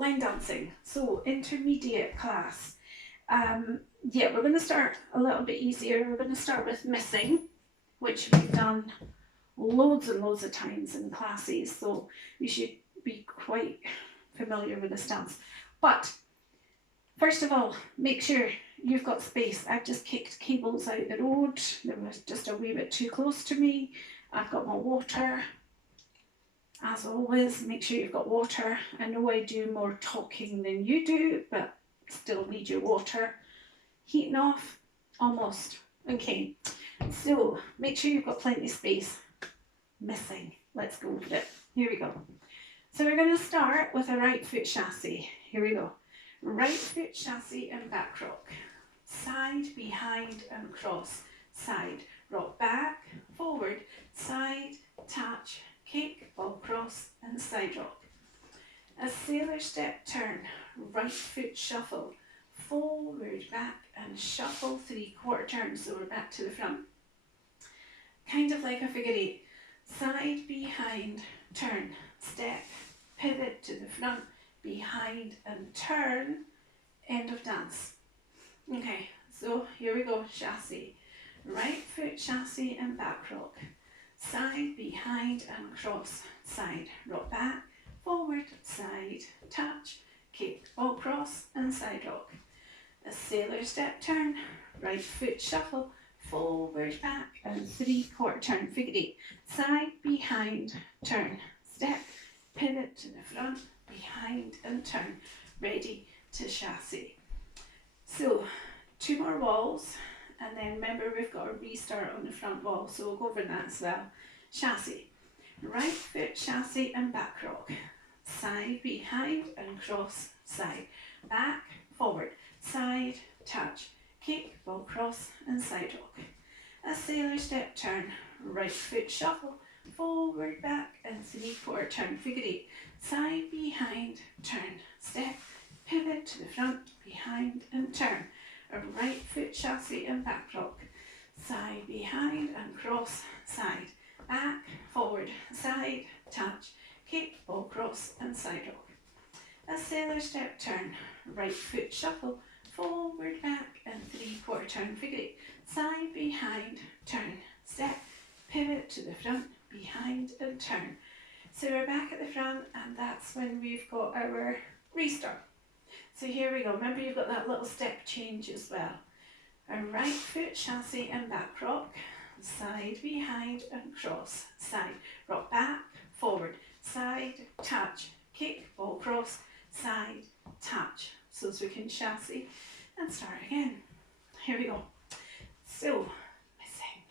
line dancing, so intermediate class. Yeah, we're going to start a little bit easier. We're going to start with missing, which we've done loads and loads of times in classes, so you should be quite familiar with this dance. But first of all, make sure you've got space. I've just kicked cables out the road. They were just a wee bit too close to me. I've got my water. As always, make sure you've got water. I know I do more talking than you do, but still need your water. Heating off, almost. Okay, so make sure you've got plenty of space. Missing. Let's go with it. Here we go. So we're going to start with a right foot chassé. Here we go. Right foot chassé and back rock. Side, behind and cross. Side, rock back, forward, side, touch, kick, ball cross and side rock. A sailor step turn, right foot shuffle, forward, back and shuffle 3/4 turns, so we're back to the front. Kind of like a figure eight. Side, behind, turn, step, pivot to the front, behind and turn, end of dance. Okay, so here we go, chassé. Right foot chassé and back rock. Side, behind and cross. Side, rock back, forward, side, touch, kick, ball cross and side rock. A sailor step turn, right foot shuffle, forward, back and 3/4 turn, figure eight. Side, behind, turn, step, pivot to the front, behind and turn. Ready to chassé. So 2 more walls, and then remember we've got a restart on the front wall, so we'll go over that as well. Chassé. Right foot chassé and back rock. Side, behind and cross, side. Back, forward, side, touch, kick, ball cross and side rock. A sailor step turn, right foot shuffle, forward, back and 3/4 turn, figure eight. Side, behind, turn, step, pivot to the front, behind and turn. A right foot chassé and back rock. Side, behind and cross, side. Back, forward, side, touch, kick, ball cross and side rock. A sailor step turn, right foot shuffle, forward, back and 3/4 turn, figure eight. Side, behind, turn, step, pivot to the front, behind and turn. So we're back at the front, and that's when we've got our restart. So here we go. Remember, you've got that little step change as well. A right foot chassé and back rock. Side, behind and cross. Side, rock back, forward, side, touch, kick, ball cross, side, touch. So we can chassé and start again. Here we go. So, missing.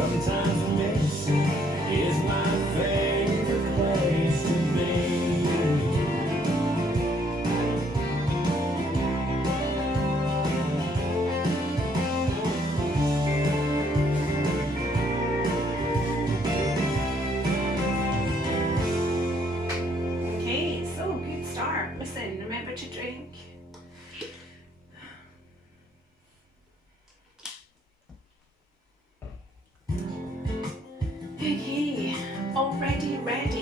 Sometimes a mess is my favorite place to be. Okay, so good start. Listen, remember to drink. Okay, already ready.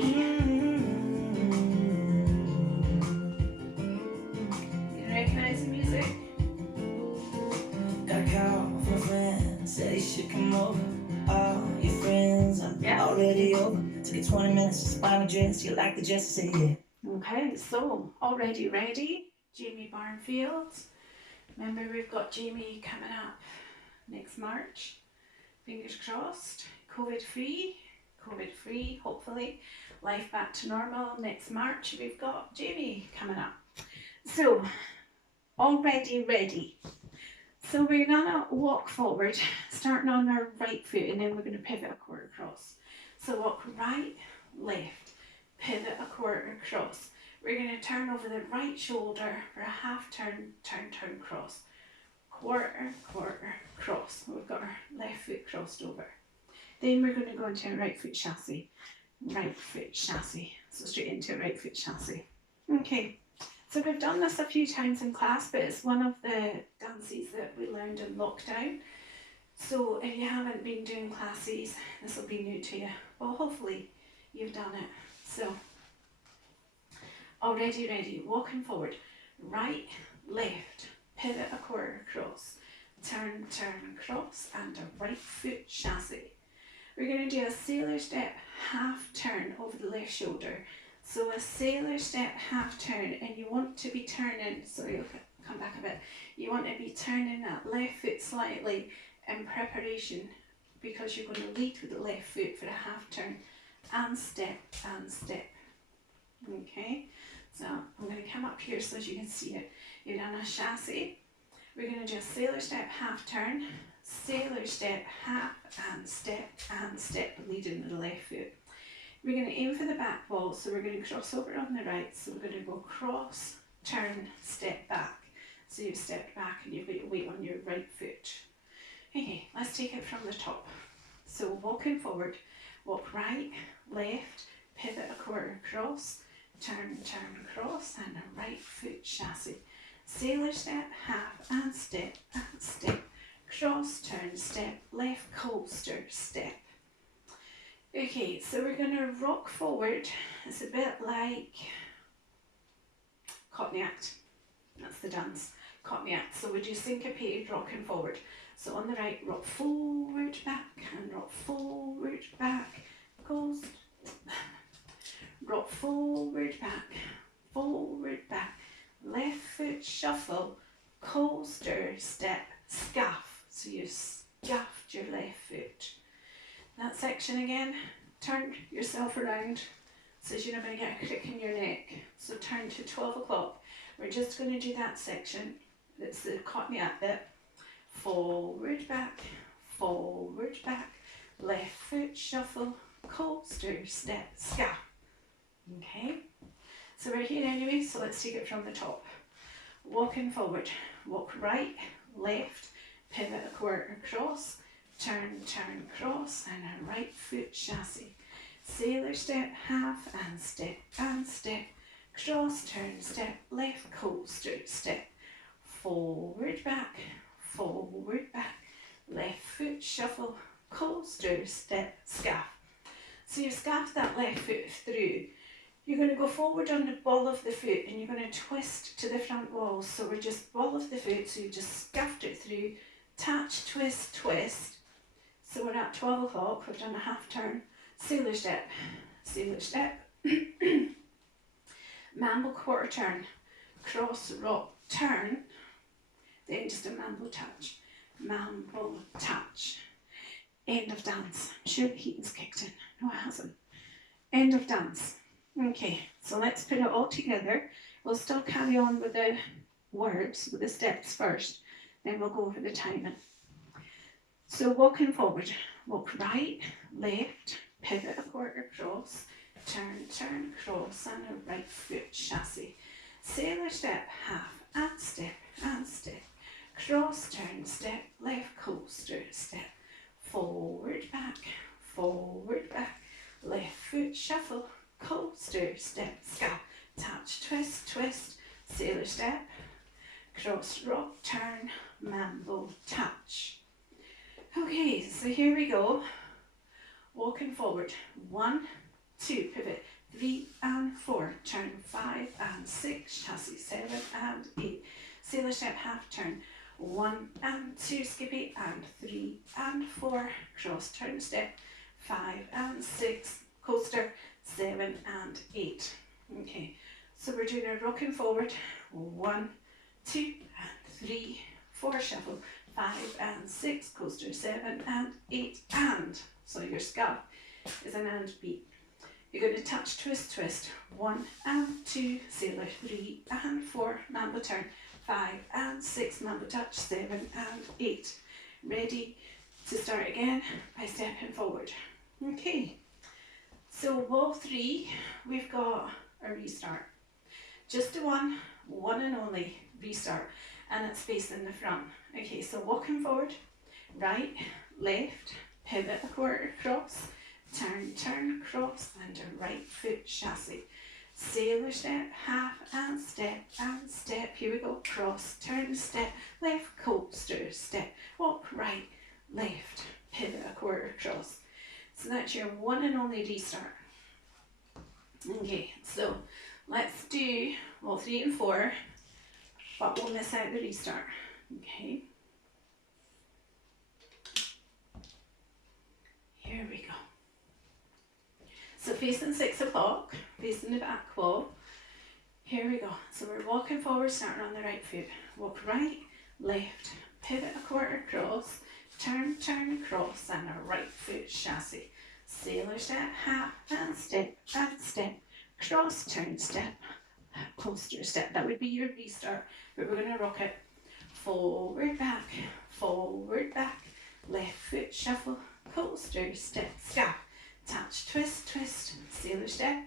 You recognize the music? Got a call from a friend, said he should come over. All your friends, I'm already over. Took it 20 minutes to buy my dress. You like the dress? I said yeah. Okay, so already ready. Jamie Barnfield. Remember, we've got Jamie coming up next March. Fingers crossed. COVID free, hopefully. Life back to normal. Next March, we've got Jamie coming up. So, already ready. So we're gonna walk forward, starting on our right foot, and then we're gonna pivot a quarter across. So walk right, left, pivot a quarter across. We're gonna turn over the right shoulder for a half turn, turn, turn, cross. Quarter, quarter, cross. We've got our left foot crossed over. Then we're gonna go into a right foot chassé. Right foot chassé. So straight into a right foot chassé. Okay. So we've done this a few times in class, but it's one of the dances that we learned in lockdown. So if you haven't been doing classes, this will be new to you. Well, hopefully you've done it. So, already ready, walking forward, right, left, pivot a quarter across, turn, turn, cross, and a right foot chassé. We're going to do a sailor step, half turn over the left shoulder. So a sailor step, half turn, and you want to be turning, sorry, I'll come back a bit. You want to be turning that left foot slightly in preparation, because you're going to lead with the left foot for a half turn, and step, and step. Okay, so I'm going to come up here so as you can see it. You've done a chassé. We're going to do a sailor step, half turn, sailor step, half, and step, leading with the left foot. We're going to aim for the back wall, so we're going to cross over on the right, so we're going to go cross, turn, step back. So you've stepped back and you've got your weight on your right foot. Okay, let's take it from the top. So walking forward, walk right, left, pivot a quarter across, turn, turn, cross, and a right foot chassé. Sailor step, half, and step, cross, turn, step, left coaster, step. Okay, so we're going to rock forward. It's a bit like Cockney Act. That's the dance, Cockney Act. So we do syncopated rocking forward. So on the right, rock forward, back, and rock forward, back, goes, rock forward, back, left foot shuffle, coaster, step, scuff. So you scuffed your left foot. That section again, turn yourself around so you're not going to get a crick in your neck. So turn to 12 o'clock. We're just going to do that section. It's the Cockney Act bit. Forward, back, left foot shuffle, coaster, step, scuff. Okay, so we're here anyway, so let's take it from the top. Walking forward, walk right, left, pivot a quarter across, turn, turn, cross, and a right foot chassé. Sailor step, half, and step, cross, turn, step, left coaster, step, forward, back, left foot shuffle, coaster, step, scuff. So you scuff that left foot through. You're going to go forward on the ball of the foot and you're going to twist to the front wall. So we're just ball of the foot, so you just scuffed it through, touch, twist, twist. So we're at 12 o'clock, we've done a half turn, sailor step, mambo quarter turn, cross, rock, turn, then just a mambo touch, end of dance. I'm sure the heating's kicked in. No, it hasn't. End of dance. Okay, so let's put it all together. We'll still carry on with the words, with the steps first, then we'll go over the timing. So walking forward, Walk right, left, pivot a quarter cross, turn, turn, cross, and a right foot chassé. Sailor step, half, and step, cross, turn, step, left coaster, step, forward, back, left foot shuffle, coaster, step, scap, touch, twist, twist, sailor step, cross, rock, turn, mambo, touch. Okay, so here we go. Walking forward, 1, 2, pivot, 3 and 4, turn 5 and 6, chassé 7 and 8, sailor step, half turn, 1 and 2, skippy, and 3 and 4, cross, turn, step, 5 and 6, coaster, 7 and 8. Okay, so we're doing a rocking forward, 1, 2 and 3, 4, shuffle, 5 and 6, coaster, 7 and 8, and. So your scalp is an and beat. You're going to touch, twist, twist, 1 and 2, sailor, 3 and 4, mambo turn, 5 and 6, mambo touch, 7 and 8. Ready to start again by stepping forward. Okay, so wall 3, we've got a restart. Just the one and only restart, and it's facing the front. Okay, so walking forward, right, left, pivot a quarter cross, turn, turn, cross, and a right foot chassé. Sailor step, half and step, here we go, cross, turn, step, left, coaster, step, walk, right, left, pivot a quarter cross. So that's your one and only restart. Okay, so let's do wall 3 and 4, but we'll miss out the restart. Okay. Here we go. So facing 6 o'clock, facing the back wall. Here we go. So we're walking forward, starting on the right foot. Walk right, left, pivot a quarter cross, turn, turn, cross, and a right foot chassé. Sailor step, half, and step, cross, turn, step, coaster step. That would be your restart, but we're going to rock it forward, back, left foot shuffle, coaster, step, scap, touch, twist, twist, sailor step,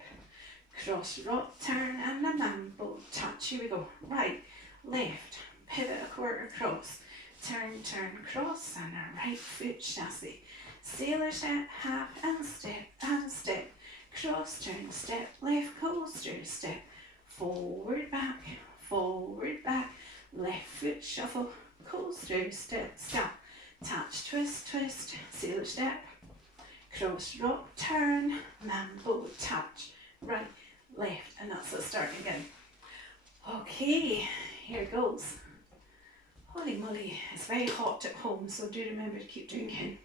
cross, rock, turn, and a mambo touch. Here we go. Right, left, pivot a quarter cross, turn, turn, cross, and a right foot chassé. Sailor step, half, and step, cross, turn, step, left coaster, step, forward, back, left foot shuffle, coaster, step, scap, touch, twist, twist, sailor step, cross, rock, turn, mambo touch, right, left, and that's it, starting again. Okay, here goes. Holy moly, it's very hot at home, so do remember to keep drinking.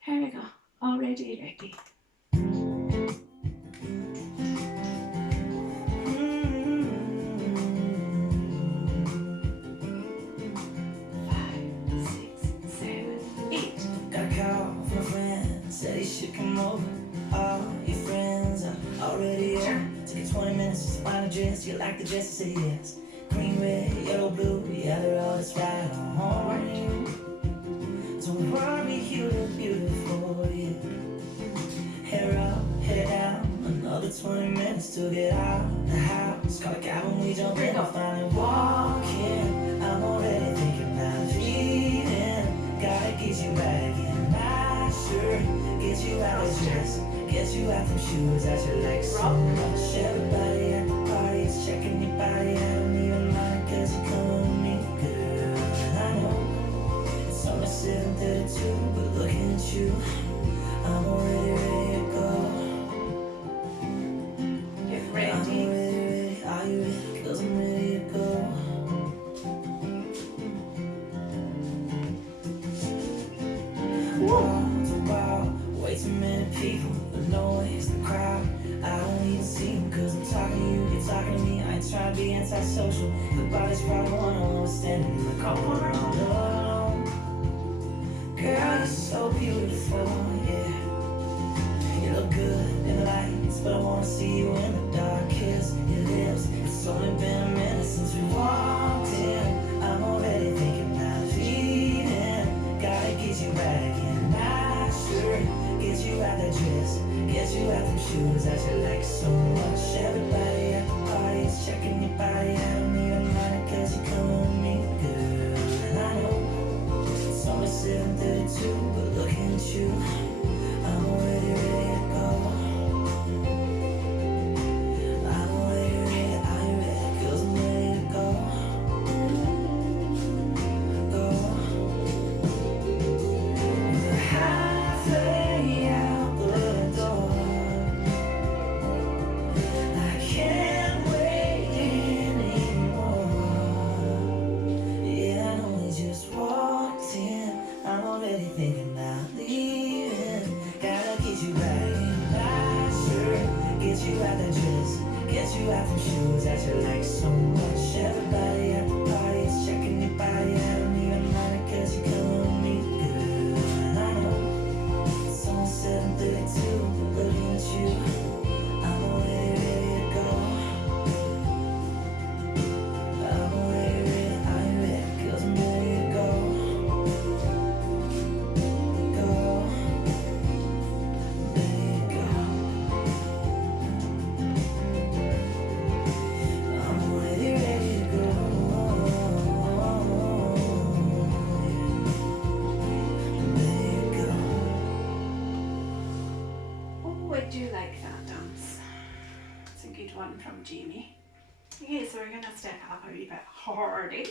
Here we go, already ready. Should come over, all your friends are already over. Take 20 minutes to find a dress, you like the dress, say yes. Green, red, yellow, blue, yeah, they're all just right on you. Don't worry, you look beautiful, yeah. Hair up, head down, another 20 minutes to get out the house. Call a cab when we jump in, I'll finally walk in. I'm already thinking about leaving. Gotta get you back in my shirt. Get you out of dress, get you out them shoes that you like so much. Everybody at the party is checking your body. I don't even mind cause you come with me, girl. And I know it's only 7:32, but looking at you, I'm already ready to go. Get ready. I'm already ready, are you ready? Cause I'm ready to go. Wow, way too many people, the noise, the crowd, I don't even see them cause I'm talking to you, you're talking to me. I ain't trying to be antisocial, the body's probably one standing in the corner alone. Girl, you're so beautiful, yeah. You look good in lights, but I wanna see you in the dark. Kiss your lips, it's only been a minute since we walked in. I'm already there. Jamie. Okay, so we're going to step up a wee bit hardy.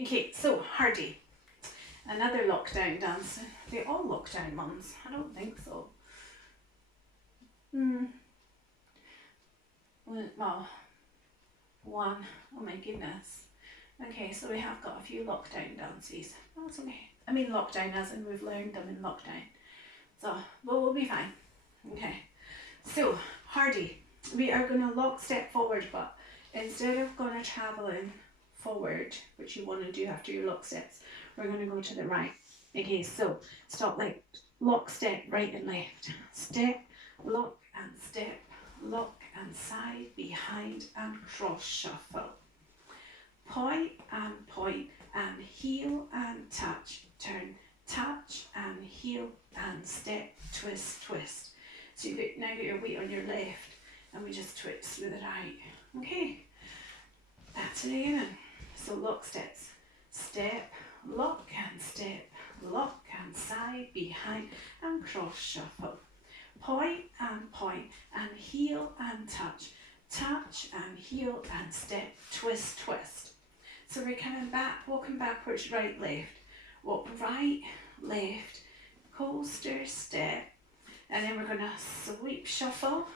Okay, so hardy. Another lockdown dance. They're all lockdown ones. I don't think so. Well, one. Oh my goodness. Okay, so we have got a few lockdown dances. That's okay. I mean lockdown as in we've learned them in lockdown. So, but we'll be fine. Okay. So, hardy. We are going to lock step forward, but instead of going to travelling forward, which you want to do after your lock steps, we're going to go to the right. Okay, so stop like lock, step, right and left. Step, lock and step, lock and side, behind and cross shuffle. Point and heel and touch, turn, touch and heel and step, twist, twist. So you've now got your weight on your left and we just twist with the right. Okay, that's it again. So lock steps, step, lock and step, lock and side, behind and cross shuffle. Point and heel and touch, touch and heel and step, twist, twist. So we're coming back, walking backwards, right, left. Walk right, left, coaster, step, and then we're going to sweep, shuffle,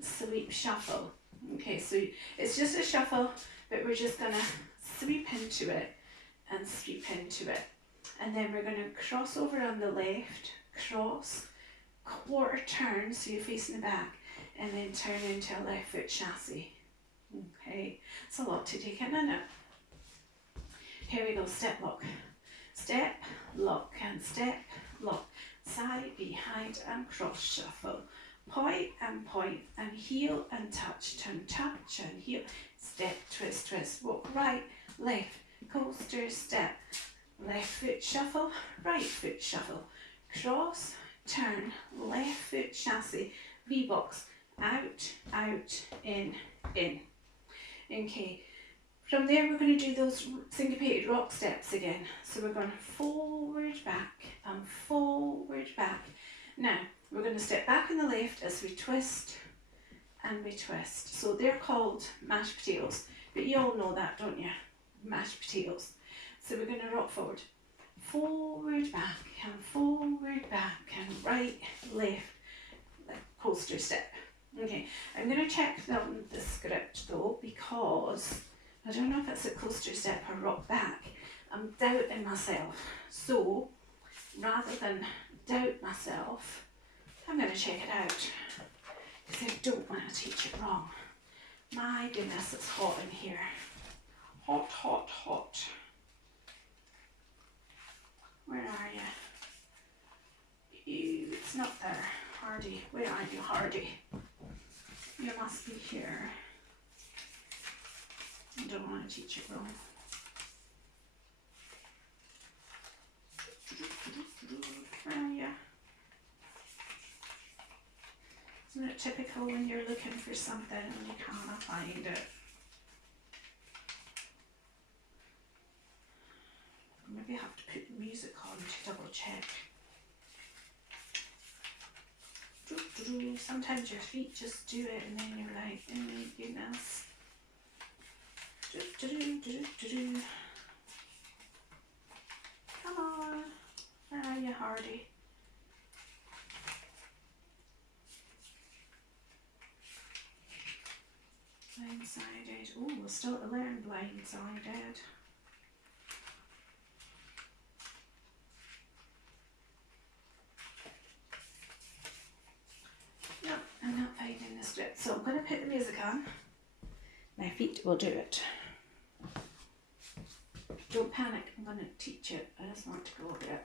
sweep, shuffle. Okay, so it's just a shuffle, but we're just going to sweep into it and sweep into it. And then we're going to cross over on the left, cross, quarter turn, so you're facing the back, and then turn into a left foot chassis. Okay, it's a lot to take in, isn't it? Here we go, step, lock. Step, lock and step, lock. Side, behind and cross shuffle. Point and heel and touch, turn, touch and heel. Step, twist, twist. Walk right, left, coaster, step. Left foot shuffle, right foot shuffle. Cross, turn, left foot chassis. V-box, out, out, in, in. Okay. From there we're going to do those syncopated rock steps again. So we're going forward, back and forward, back. Now we're going to step back on the left as we twist and we twist. So they're called mashed potatoes, but you all know that, don't you? Mashed potatoes. So we're going to rock forward, forward, back and right, left, coaster step. Okay, I'm going to check on the script though, because I don't know if it's a coaster step or rock back. I'm doubting myself. So rather than doubt myself, I'm going to check it out because I don't want to teach it wrong. My goodness, it's hot in here. Hot, hot, hot. Where are you? Ew, it's not there. Hardy, where are you, Hardy? You must be here. I don't want to teach it wrong. Where are you? Isn't it typical when you're looking for something and you can't find it? Maybe I have to put the music on to double check. Sometimes your feet just do it and then you're like, oh my goodness. Come on. Where are you, Hardy? Blindsided. Oh, we're still to learn blindsided. No, I'm not finding the script, so I'm going to put the music on. My feet will do it. Don't panic, I'm going to teach it. I just want to go over it.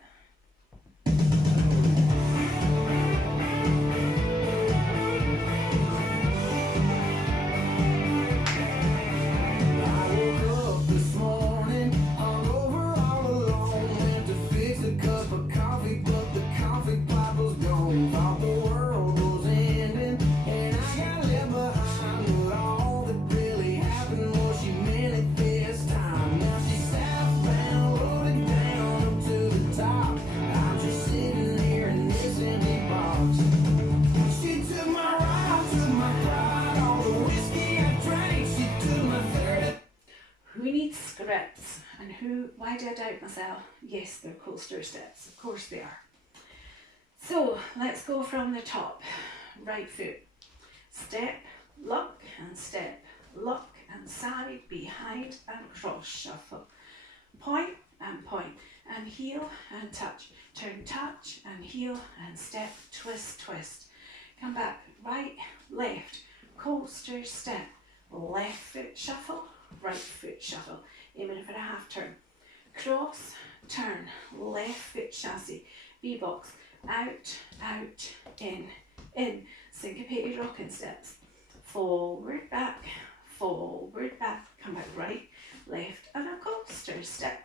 Coffee, but the coffee pot was gone. Thought the world was ending, and That's correct. And why do I doubt myself? Yes, they're coaster steps. Of course they are. So let's go from the top. Right foot. Step, lock and step, lock and side, behind and cross shuffle. Point and heel and touch. Turn, touch and heel and step, twist, twist. Come back, right, left, coaster step, left foot shuffle, right foot shuffle. Aiming for a half turn. Cross, turn, left foot chassis, V-box, out, out, in. Syncopated rocking steps. Forward, back, come back, right, left, and a coaster step.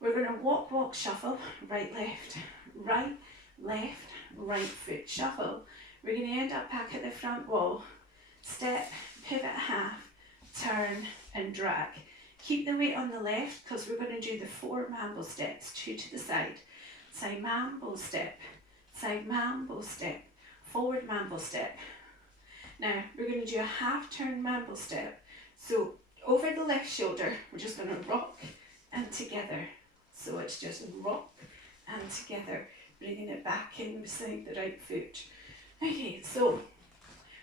We're going to walk, walk, shuffle, right, left, right foot shuffle. We're going to end up back at the front wall. Step, pivot half, turn and drag. Keep the weight on the left because we're going to do the 4 mambo steps, 2 to the side. Side mambo step, forward mambo step. Now we're going to do a half turn mambo step. So over the left shoulder, we're just going to rock and together. So it's just rock and together, bringing it back in beside the right foot. Okay, so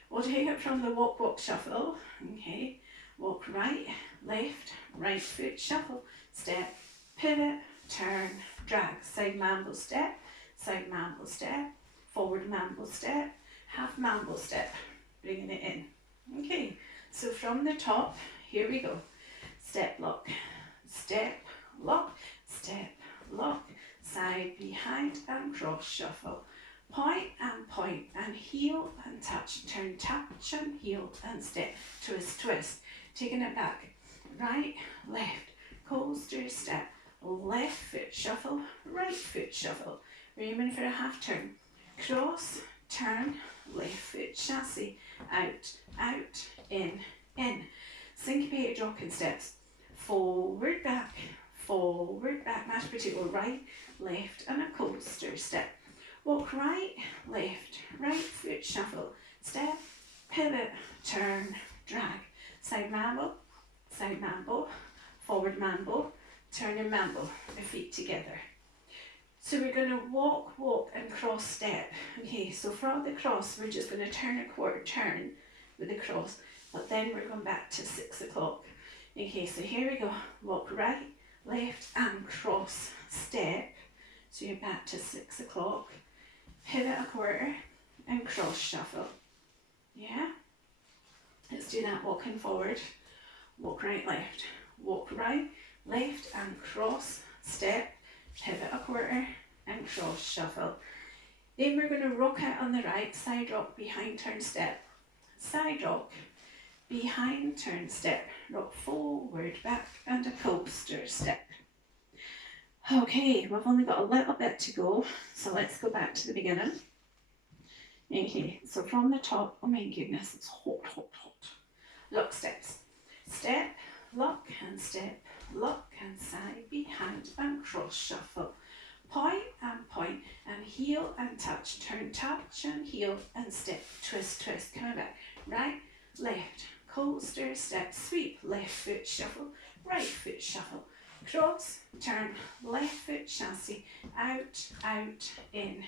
we'll take it from the walk, walk, shuffle. Okay, walk right, left, right foot shuffle, step, pivot, turn, drag, side mambo step, forward mambo step, half mambo step, bringing it in. Okay, so from the top, here we go. Step, lock, step, lock, side, behind and cross shuffle. Point and heel and touch, turn, touch and heel and step, twist, twist. Taking it back, right, left, coaster step, left foot shuffle, right foot shuffle. We're aiming for a half turn. Cross, turn, left foot chassis, out, out, in. Syncopated rocking steps. Forward, back, mashed potato, right, left, and a coaster step. Walk right, left, right foot shuffle, step, pivot, turn, drag. Side mambo, forward mambo, turning mambo, the feet together. So we're going to walk, walk and cross step. Okay, so from the cross, we're just going to turn a quarter turn with the cross, but then we're going back to 6 o'clock. Okay, so here we go. Walk right, left and cross step. So you're back to 6 o'clock. Pivot a quarter and cross shuffle. Yeah? Let's do that walking forward. Walk right, left and cross step. Pivot a quarter and cross shuffle. Then we're going to rock out on the right, side rock, behind turn step. Side rock, behind turn step, rock forward, back and a coaster step. Okay, we've only got a little bit to go, so let's go back to the beginning. Okay, so from the top, oh my goodness, it's hot, hot, hot. Lock steps. Step, lock and side, behind and cross shuffle. Point and heel and touch, turn, touch and heel and step, twist, twist, coming back, right, left, coaster step, sweep, left foot shuffle, right foot shuffle, cross, turn, left foot chassis, out, out, in,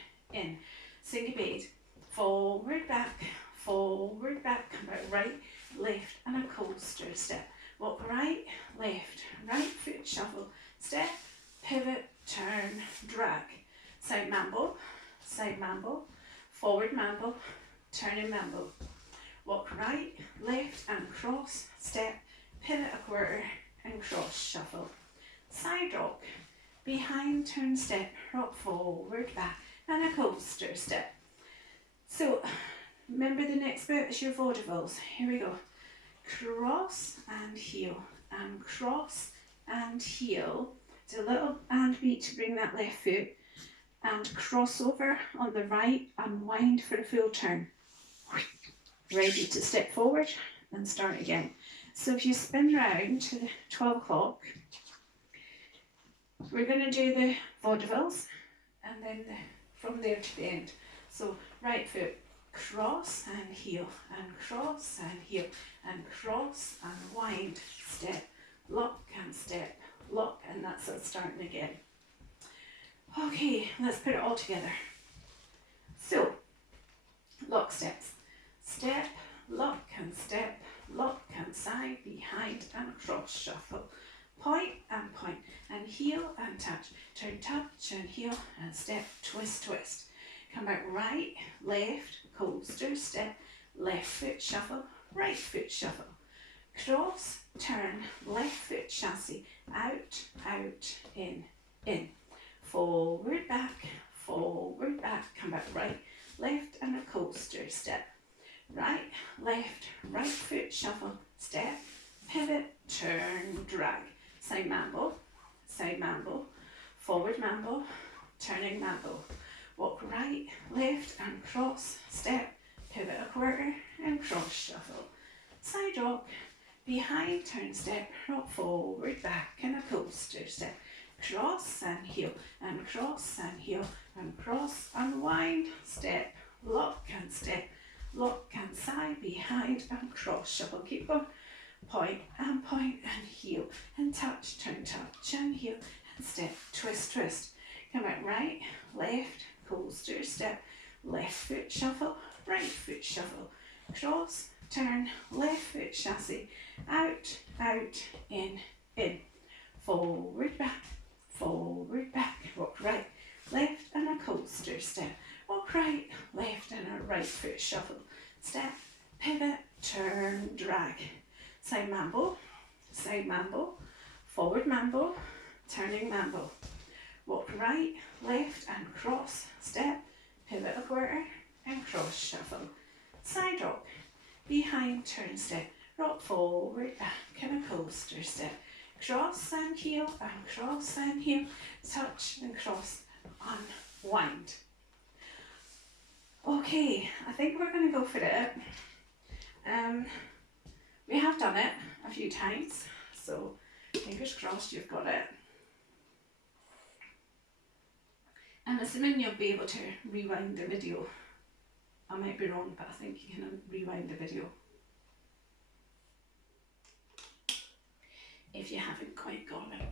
syncopated, forward, back, come back, right, left and a coaster step, walk right, left, right foot shuffle, step, pivot, turn, drag, side mambo, forward mambo, turning mambo, walk right, left and cross, step, pivot a quarter and cross shuffle, side rock, behind turn step, rock forward, back and a coaster step. So remember the next bit is your vaudevilles. Here we go. Cross and heel and cross and heel. Do a little and beat to bring that left foot and cross over on the right and wind for a full turn. Ready to step forward and start again. So if you spin round to 12 o'clock, we're going to do the vaudevilles and then from there to the end. So right foot, cross and heel and cross and heel and cross and wind, step, lock and step, lock, and that's us starting again. Okay, let's put it all together. So, lock steps. Step, lock and step, lock and side, behind and cross shuffle. Point, and heel and touch. Turn, touch and heel and step, twist, twist. Come back right, left, coaster, step, left foot shuffle, right foot shuffle. Cross, turn, left foot chassis, out, out, in. Forward, back, come back right, left and a coaster, step. Right, left, right foot shuffle, step, pivot, turn, drag. Side mambo, forward mambo, turning mambo. Walk right, left and cross, step, pivot a quarter and cross shuffle. Side rock, behind, turn, step, rock forward, back and a coaster, step. Cross and heel, and cross and heel, and cross, unwind, step, lock and step, lock and side, behind and cross shuffle. Keep going. Point and heel, and touch, turn, touch and heel, and step, twist, twist. Come out right, left, coaster, step, left foot shuffle, right foot shuffle. Cross, turn, left foot chassis, out, out, in. Forward, back, walk right, left and a coaster, step. Walk right, left and a right foot shuffle. Step, pivot, turn, drag. Side mambo, forward mambo, turning mambo. Walk right, left and cross, step, pivot a quarter and cross shuffle. Side rock, behind, turn, step, rock forward, back and a coaster, step. Cross and heel, touch and cross, unwind. Okay, I think we're going to go for it. We have done it a few times, so fingers crossed you've got it. I'm assuming you'll be able to rewind the video. I might be wrong, but I think you can rewind the video if you haven't quite got it.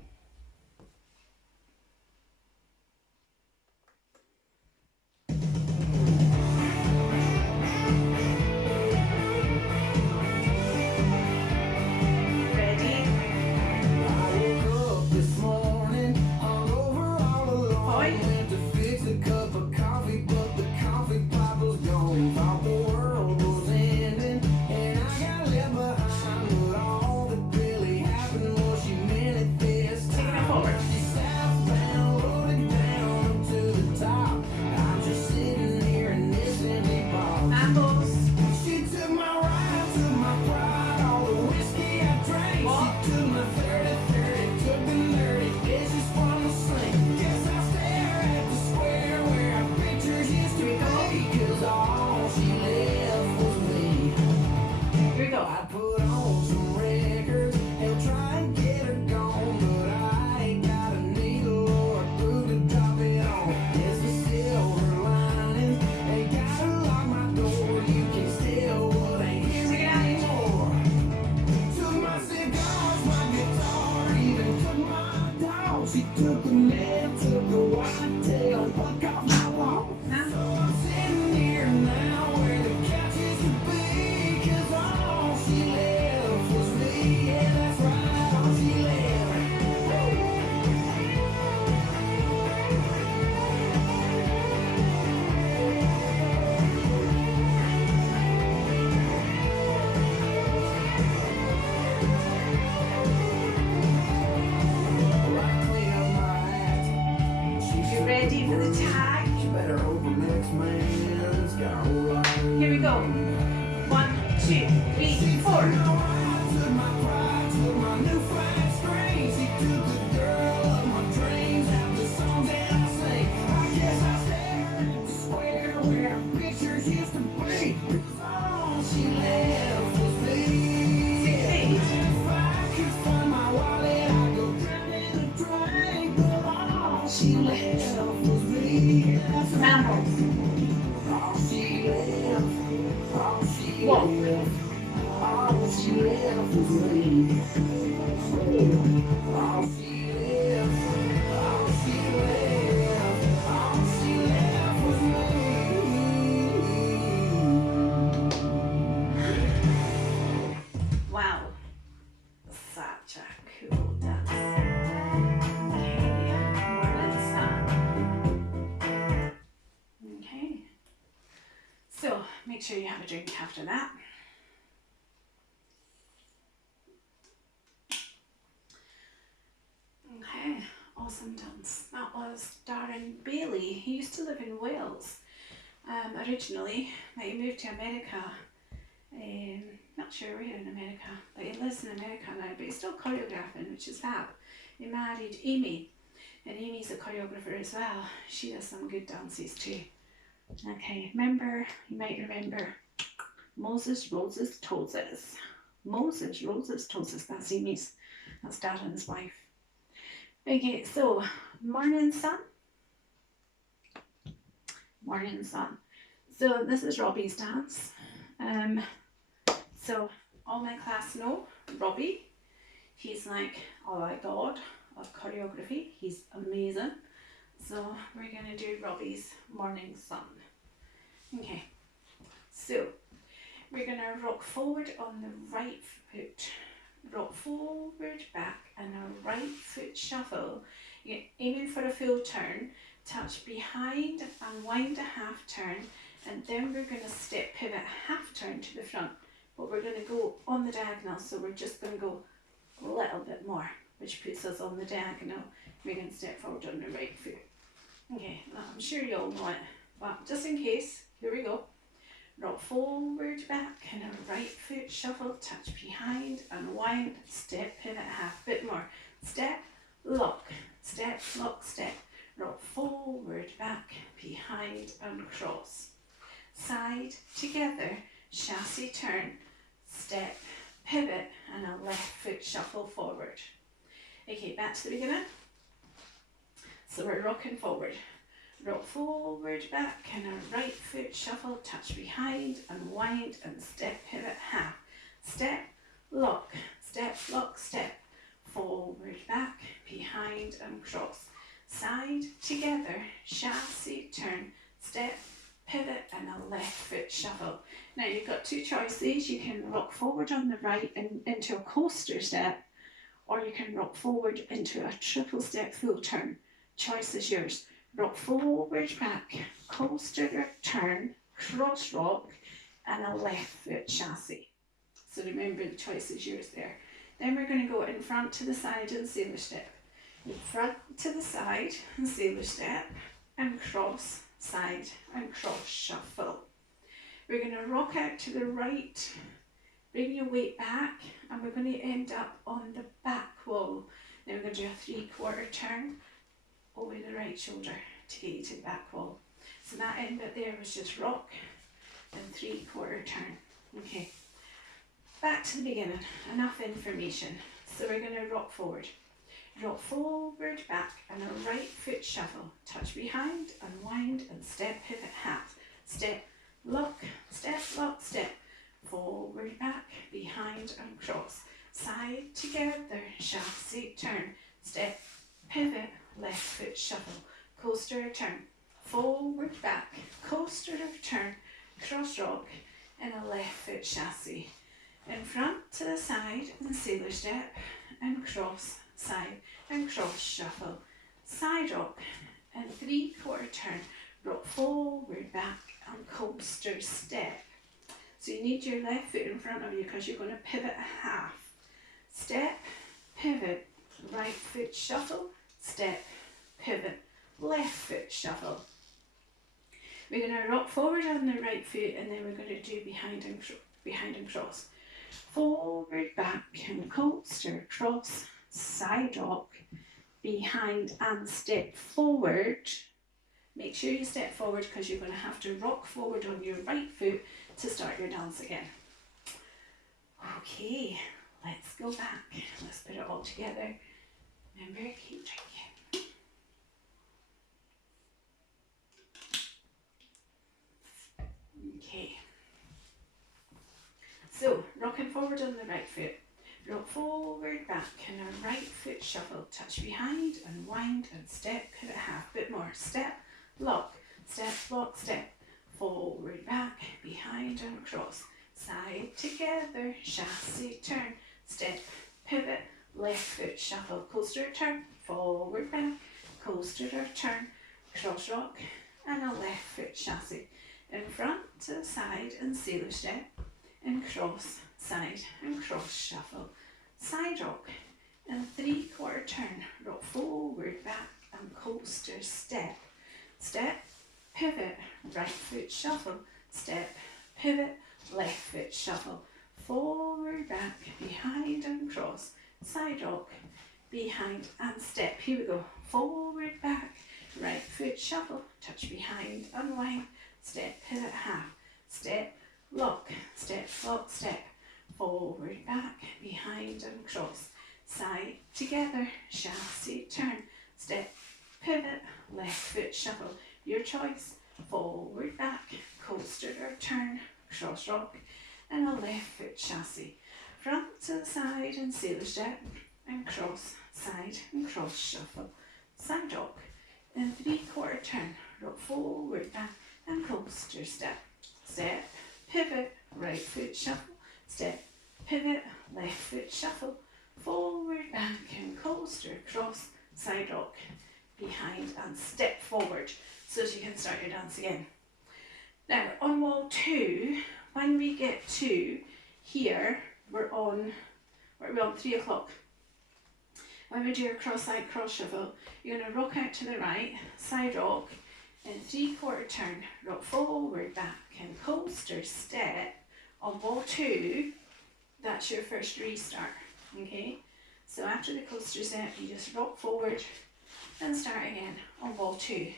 Ready for the tag? Here we go. 1, 2, 3, 4. Walk. Make sure you have a drink after that. Okay, awesome dance. That was Darren Bailey. He used to live in Wales originally, but he moved to America. Not sure where in America, but he lives in America now, but he's still choreographing, which is fab. He married Amy, and Amy's a choreographer as well. She does some good dances too. Okay, you might remember Moses, Roses, Toes. Moses, Roses, Toes. That's Amy's. That's Darren's wife. Okay, so morning sun. Morning sun. So this is Robbie's dance. So all my class know Robbie. He's like, oh my god, of choreography. He's amazing. So we're gonna do Robbie's morning sun. Okay, so we're gonna rock forward on the right foot, rock forward, back, and a right foot shuffle. You're aiming for a full turn, touch behind, unwind a half turn, and then we're gonna step pivot half turn to the front, but we're gonna go on the diagonal, so we're just gonna go a little bit more, which puts us on the diagonal. We're gonna step forward on the right foot. Okay, well, I'm sure you all know it, but just in case, here we go. Rock forward, back, and a right foot shuffle, touch behind, unwind, step, pivot, half, bit more. Step, lock, step, lock, step. Rock forward, back, behind, and cross. Side, together, chassis turn, step, pivot, and a left foot shuffle forward. Okay, back to the beginning. So we're rocking forward. Rock forward, back, and a right foot shuffle, touch behind, unwind, and step, pivot, half. Step, lock, step, forward, back, behind, and cross. Side, together, chassis, turn, step, pivot, and a left foot shuffle. Now you've got two choices. You can rock forward on the right and into a coaster step, or you can rock forward into a triple step full turn. Choice is yours. Rock forward, back, coaster, turn, cross rock, and a left foot chassis. So remember, the choice is yours there. Then we're going to go in front to the side and sailor step. In front to the side and sailor step, and cross, side, and cross shuffle. We're going to rock out to the right, bring your weight back, and we're going to end up on the back wall. Then we're going to do a 3/4 turn over the right shoulder to get you to the back wall. So that end bit there was just rock and 3/4 turn. Okay, back to the beginning, enough information. So we're going to rock forward, back, and a right foot shuffle, touch behind, unwind, and step, pivot, half. Step, lock, step, forward, back, behind, and cross. Side, together, chassis, turn, step, pivot, left foot shuffle, coaster, turn, forward, back, coaster, turn, cross rock, and a left foot chassis. In front to the side and sailor step, and cross, side, and cross shuffle, side rock, and 3/4 turn, rock forward, back, and coaster step. So you need your left foot in front of you because you're going to pivot a half. Step, pivot, right foot shuffle, step, pivot, left foot shuffle. We're going to rock forward on the right foot, and then we're going to do behind and cross. Forward, back, and coaster, cross, side rock, behind, and step forward. Make sure you step forward because you're going to have to rock forward on your right foot to start your dance again. Okay, let's go back. Let's put it all together. Remember, keep drinking. Okay. So, rocking forward on the right foot. Rock forward, back, and a right foot shuffle. Touch behind, unwind, and step, pivot half. Bit more. Step, lock, step, forward, back, behind, and cross. Side, together, chassis, turn, step, pivot, left foot shuffle, coaster, turn, forward, back, coaster, turn, cross rock, and a left foot chassis. in front to the side and sailor step, and cross, side and cross shuffle, side rock, and 3/4 turn, rock forward, back, and coaster step, step, pivot, right foot shuffle, step, pivot, left foot shuffle, forward, back, behind and cross, side rock, behind and step. Here we go, forward, back, right foot shuffle, touch behind, unwind, step, pivot, half, step, lock, step, forward, back, behind and cross, side, together, chassis, turn, step, pivot, left foot shuffle, your choice, forward, back, coaster or turn, cross rock, and a left foot chassis, front to the side and sailor step, and cross, side and cross shuffle, side rock, and 3/4 turn, rock forward, back, and coaster step, step, pivot, right foot shuffle, step, pivot, left foot shuffle, forward, back, and coaster, cross, side rock, behind, and step forward, so that you can start your dance again. Now, on wall 2, when we get to here, we're on 3 o'clock. When we do your cross-side cross shuffle, you're going to rock out to the right, side rock, and 3/4 turn, rock forward, back, and coaster step. On wall 2, that's your first restart, okay? So after the coaster step, you just rock forward and start again on wall 2.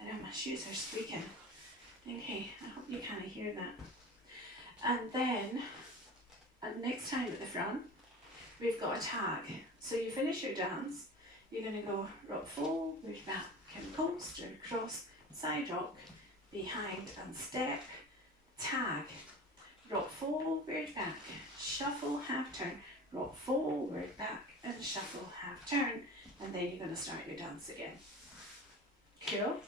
I know my shoes are squeaking. Okay, I hope you kind of hear that. And then, next time at the front, we've got a tag. So you finish your dance, you're going to go rock forward, back, and coaster, cross, side rock, behind and step, tag, rock forward, back, shuffle, half turn, rock forward, back, and shuffle, half turn, and then you're going to start your dance again. Cool?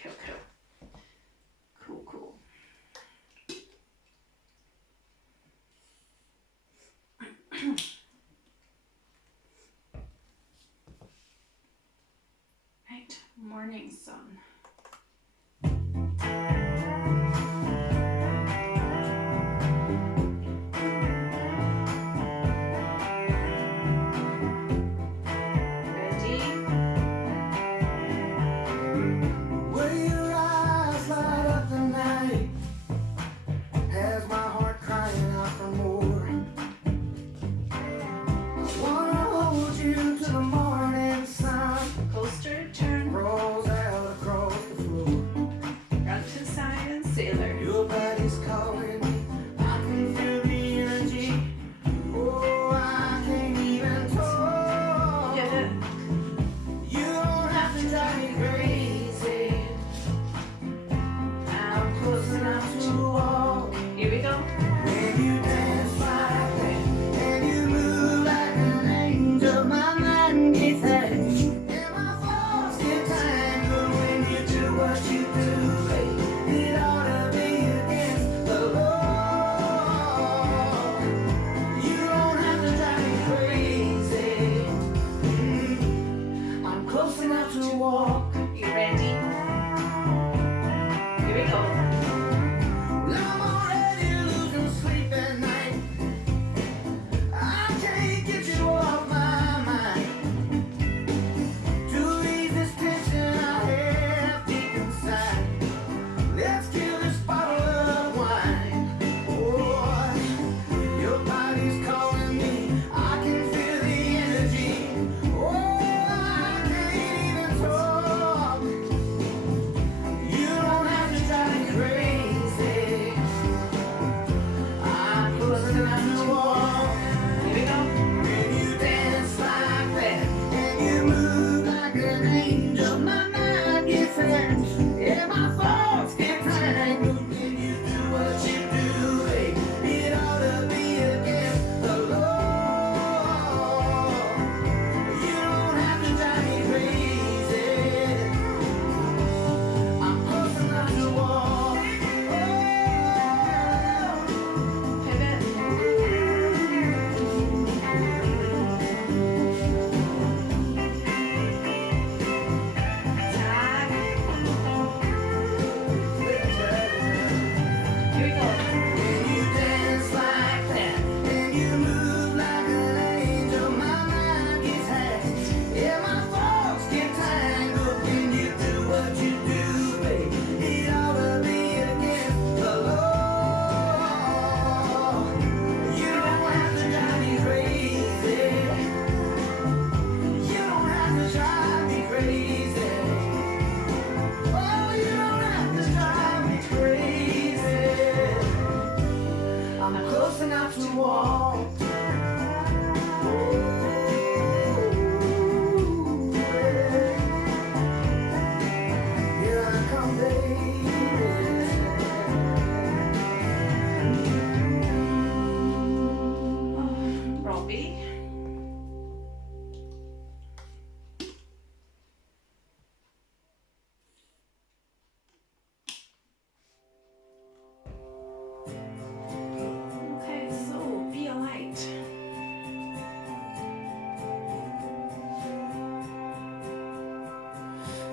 Cool, cool. Cool, cool. Right, morning sun.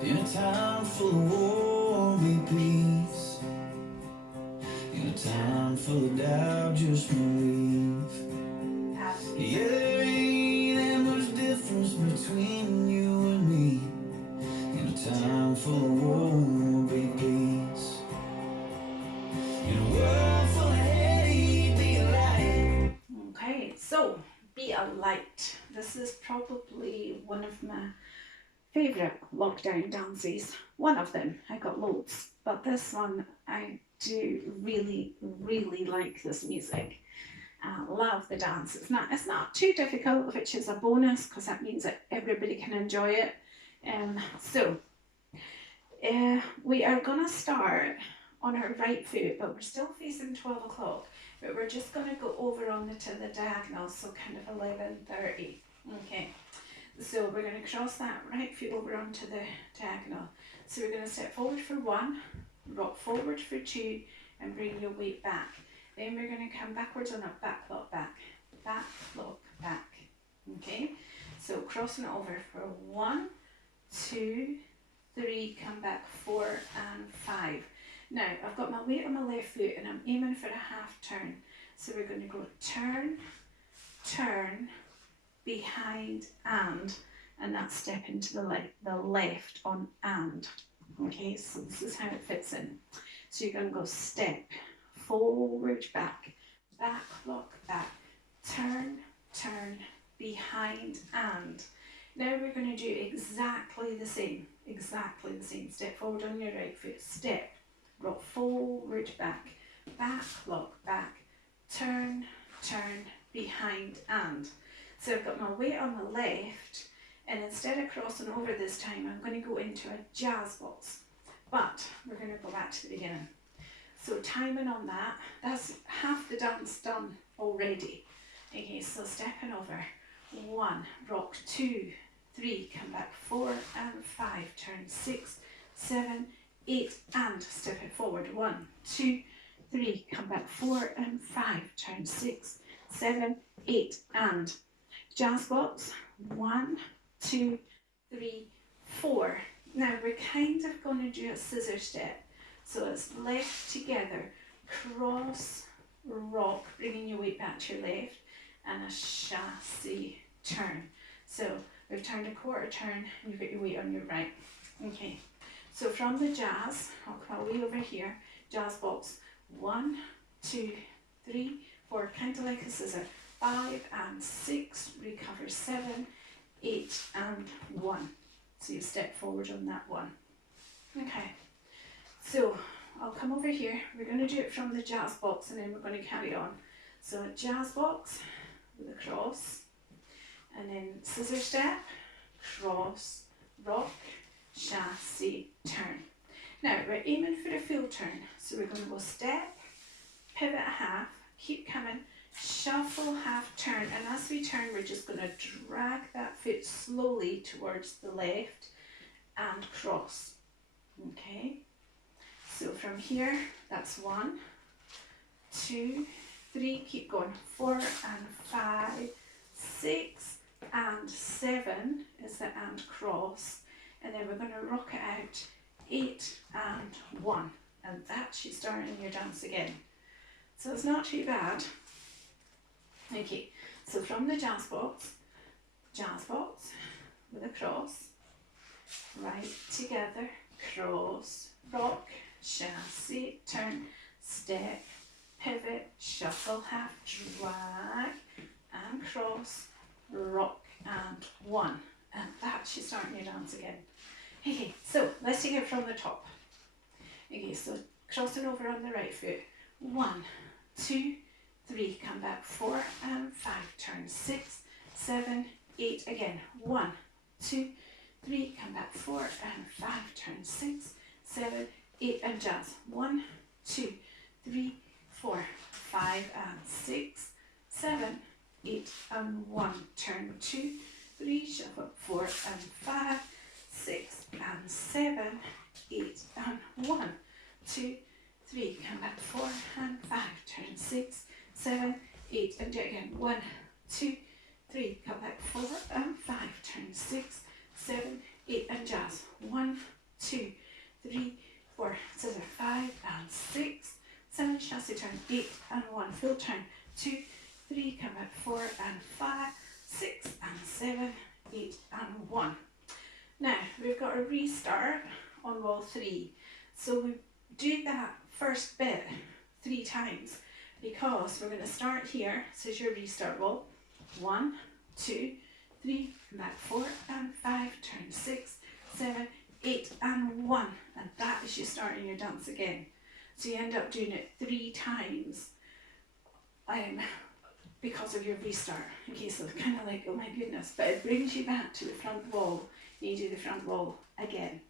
In a time full of war, be peace. In a time full of doubt, just believe. Yeah, there ain't that much difference between you and me. In a time full of war, be peace. In a world full of hate, be a light. Okay, so be a light. This is probably one of my favourite lockdown dances. One of them, I got loads, but this one I do really, really like this music. I love the dance. It's not too difficult, which is a bonus because that means that everybody can enjoy it. So we are gonna start on our right foot, but we're still facing 12 o'clock. But we're just gonna go over on to the diagonal, so kind of 11:30. Okay. So we're going to cross that right foot over onto the diagonal. So we're going to step forward for 1, rock forward for 2, and bring your weight back. Then we're going to come backwards on a back lock back, back lock back. Okay, so crossing it over for 1, 2, 3, come back 4 and 5. Now I've got my weight on my left foot and I'm aiming for a half turn. So we're going to go turn, turn, behind and that step into the left on and. Okay, so this is how it fits in. So you're going to go step, forward, back, back, lock, back, turn, turn, behind and. Now we're going to do exactly the same. Step forward on your right foot, step, rock forward, back, back, lock, back, turn, turn, behind and. So I've got my weight on the left, and instead of crossing over this time, I'm going to go into a jazz box. But we're going to go back to the beginning. So timing on that, that's half the dance done already. Okay, so stepping over, 1, rock 2, 3, come back 4 and 5, turn 6, 7, 8, and step it forward, 1, 2, 3, come back 4 and 5, turn 6, 7, 8, and jazz box, 1, 2, 3, 4. Now we're kind of going to do a scissor step. So it's left together, cross, rock, bringing your weight back to your left, and a chassé turn. So we've turned a quarter turn, and you've got your weight on your right. Okay, so from the jazz, I'll come way over here, jazz box, 1, 2, 3, 4, kind of like a scissor. 5 and 6, recover 7, 8 and 1. So you step forward on that one. Okay, so I'll come over here. We're going to do it from the jazz box and then we're going to carry on. So a jazz box with a cross, and then scissor step, cross, rock, chassé, turn. Now we're aiming for a full turn. So we're going to go step, pivot half, keep coming, shuffle, half turn, and as we turn we're just going to drag that foot slowly towards the left and cross. Okay, so from here that's 1, 2, 3, keep going, 4 and 5, 6 and 7 is the and cross, and then we're going to rock it out, 8 and 1, and that's you starting your dance again. So it's not too bad. Okay, so from the jazz box with a cross, right together, cross, rock, chassé, turn, step, pivot, shuffle, half, drag, and cross, rock, and 1. And that's you starting your dance again. Okay, so let's take it from the top. Okay, so crossing over on the right foot, 1, 2, 3, come back 4 and 5, turn 6, 7, 8, again, 1, 2, 3, come back 4 and 5, turn 6, 7, 8, and jazz, 1, 2, 3, 4, 5 and 6, 7, 8 and 1, turn 2, 3, shuffle 4 and 5, 6 and 7, 8 and 1, 2, 3, come back 4 and 5, turn 6, 7, 8, and do it again, 1, 2, 3, come back 4 and 5, turn 6, 7, 8, and jazz, 1, full turn. 2, 3, come back, 4 and 5, 6 and 7, 8 and 1. Now we've got a restart on wall 3. So we do that first bit 3 times because we're going to start here. This is your restart wall. 1, 2, 3, come back, 4 and 5, turn 6, 7, 8 and 1. And that is you starting your dance again. So you end up doing it 3 times because of your restart. Okay, so it's kind of like, oh my goodness, but it brings you back to the front wall. You do the front wall again.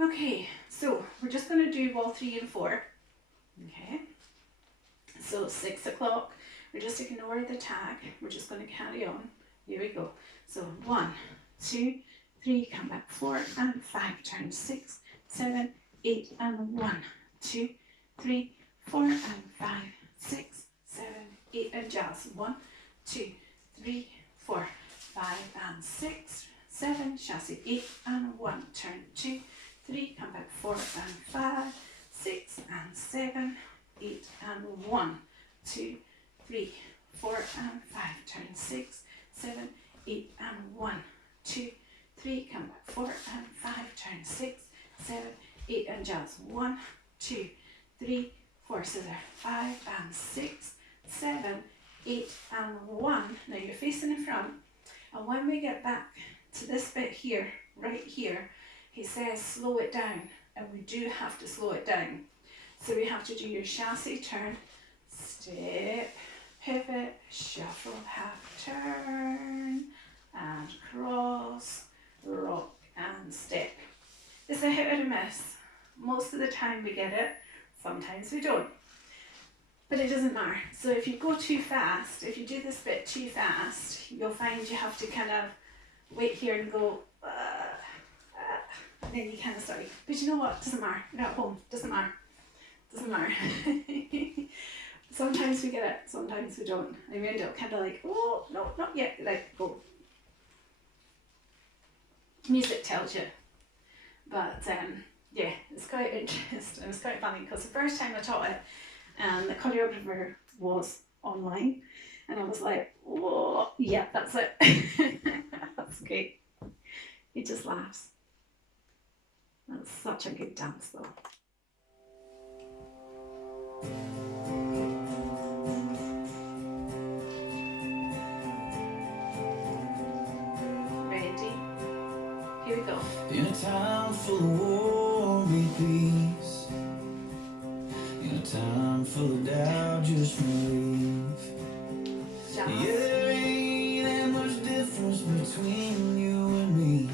Okay, so we're just going to do wall 3 and 4. Okay, so 6 o'clock, we're just ignore the tag. We're just going to carry on. Here we go. So 1, 2, 3, come back, 4 and 5, turn 6, 7, 8 and 1, 2, 3, 4 and 5, 6, 7, 8 and jazz. 1, 2, 3, 4, 5 and 6, 7, chassé, 8 and 1, turn 2, 3, come back, 4 and 5, 6 and 7, 8 and 1, 2, 3, 4 and 5, turn 6, 7, 8 and 1, 2, 3, come back, 4 and 5, turn 6, 7, 8 and jazz. 1, 2, 3, 4, so there, 5 and 6, 7, 8 and 1. Now you're facing the front, and when we get back to this bit here, right here, he says slow it down, and we do have to slow it down. So we have to do your chassé turn, step, pivot, shuffle, half turn, and cross, rock, and step. It's a hit or a miss. Most of the time we get it, sometimes we don't. But it doesn't matter. So if you go too fast, if you do this bit too fast, you'll find you have to kind of wait here and go, and then you kind of start. But you know what? Doesn't matter. You're at home. Doesn't matter. Doesn't matter. Sometimes we get it, sometimes we don't. And we end up kind of like, oh, no, not yet. Like, go. Music tells you. But yeah, it's quite interesting. It's quite funny because the first time I taught it, the choreographer was online, and I was like, whoa, yeah, that's it. That's great. He just laughs. That's such a good dance though. Ready? Here we go. In a time full of war and peace, in a time full of doubt, just relief. Yeah, there ain't that much difference between you and me.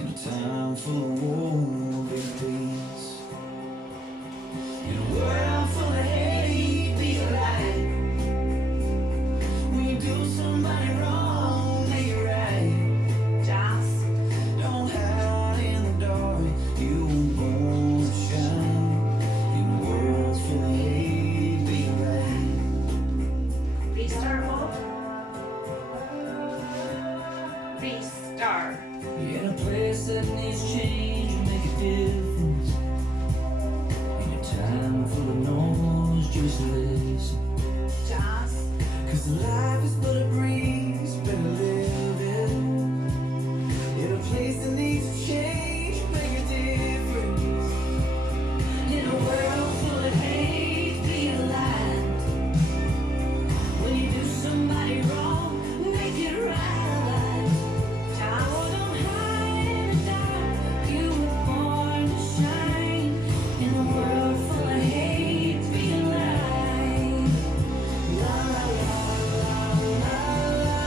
In a time full of war and peace, in a world full of hate, be alive. When you do somebody wrong, make it right. Jazz. Don't hide in the dark, you were born to shine. In a world full of hate, be right. Restart mode. Restart. In a place that needs change, you make a difference. In a time full of noise, just listen. Jazz. 'Cause life is but a breeze, better live it. In a place that needs change, make a difference. In a world full of hate, be aligned. When you do somebody wrong, make it right. Jazz. Oh, don't hide in the dark, you were born to shine. In a world full of hate, be aligned. La la la la la la.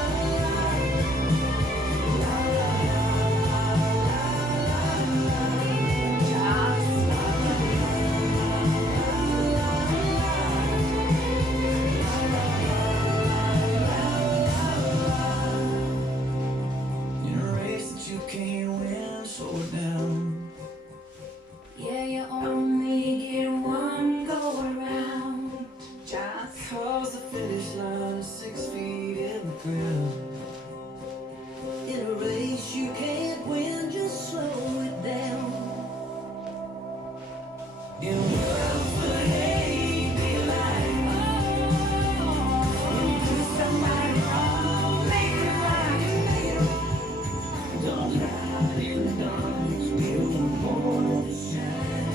Don't hide in the dark, we'll look for the shine.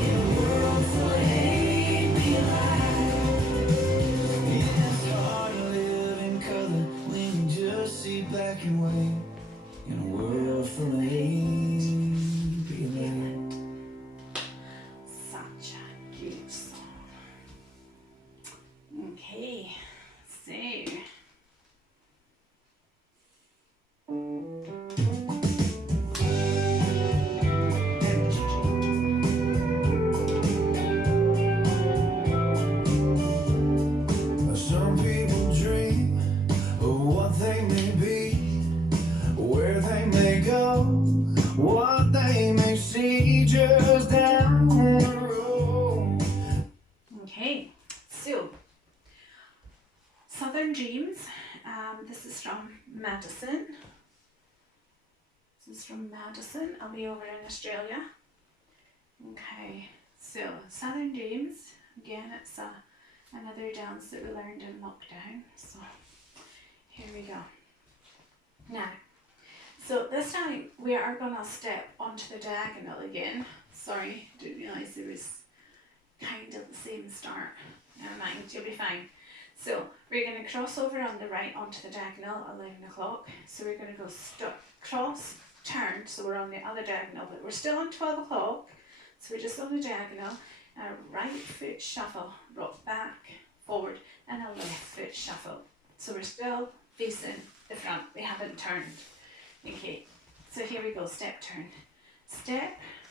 In a world full of hate, be alive. Yeah, it's hard to live in color when you just see black and white. In a world full of hate, be alive. Such a good song. Okay, so Some people dream of what they may be, where they may go, what they may see just down the road. okay, so Southern Dreams. This is from Madison. This is from Madison. I'll be over in Australia. Okay, so Southern Dreams. Again, it's another dance that we learned in lockdown. So here we go. Now, so this time we are going to step onto the diagonal again. Sorry, didn't realise it was kind of the same start. Never mind, you'll be fine. So we're going to cross over on the right onto the diagonal, 11 o'clock. So we're going to go cross, turn, so we're on the other diagonal, but we're still on 12 o'clock. So we're just on the diagonal, right foot shuffle, rock back, forward, and a left foot shuffle. So we're still facing the front, we haven't turned. Okay, so here we go, step,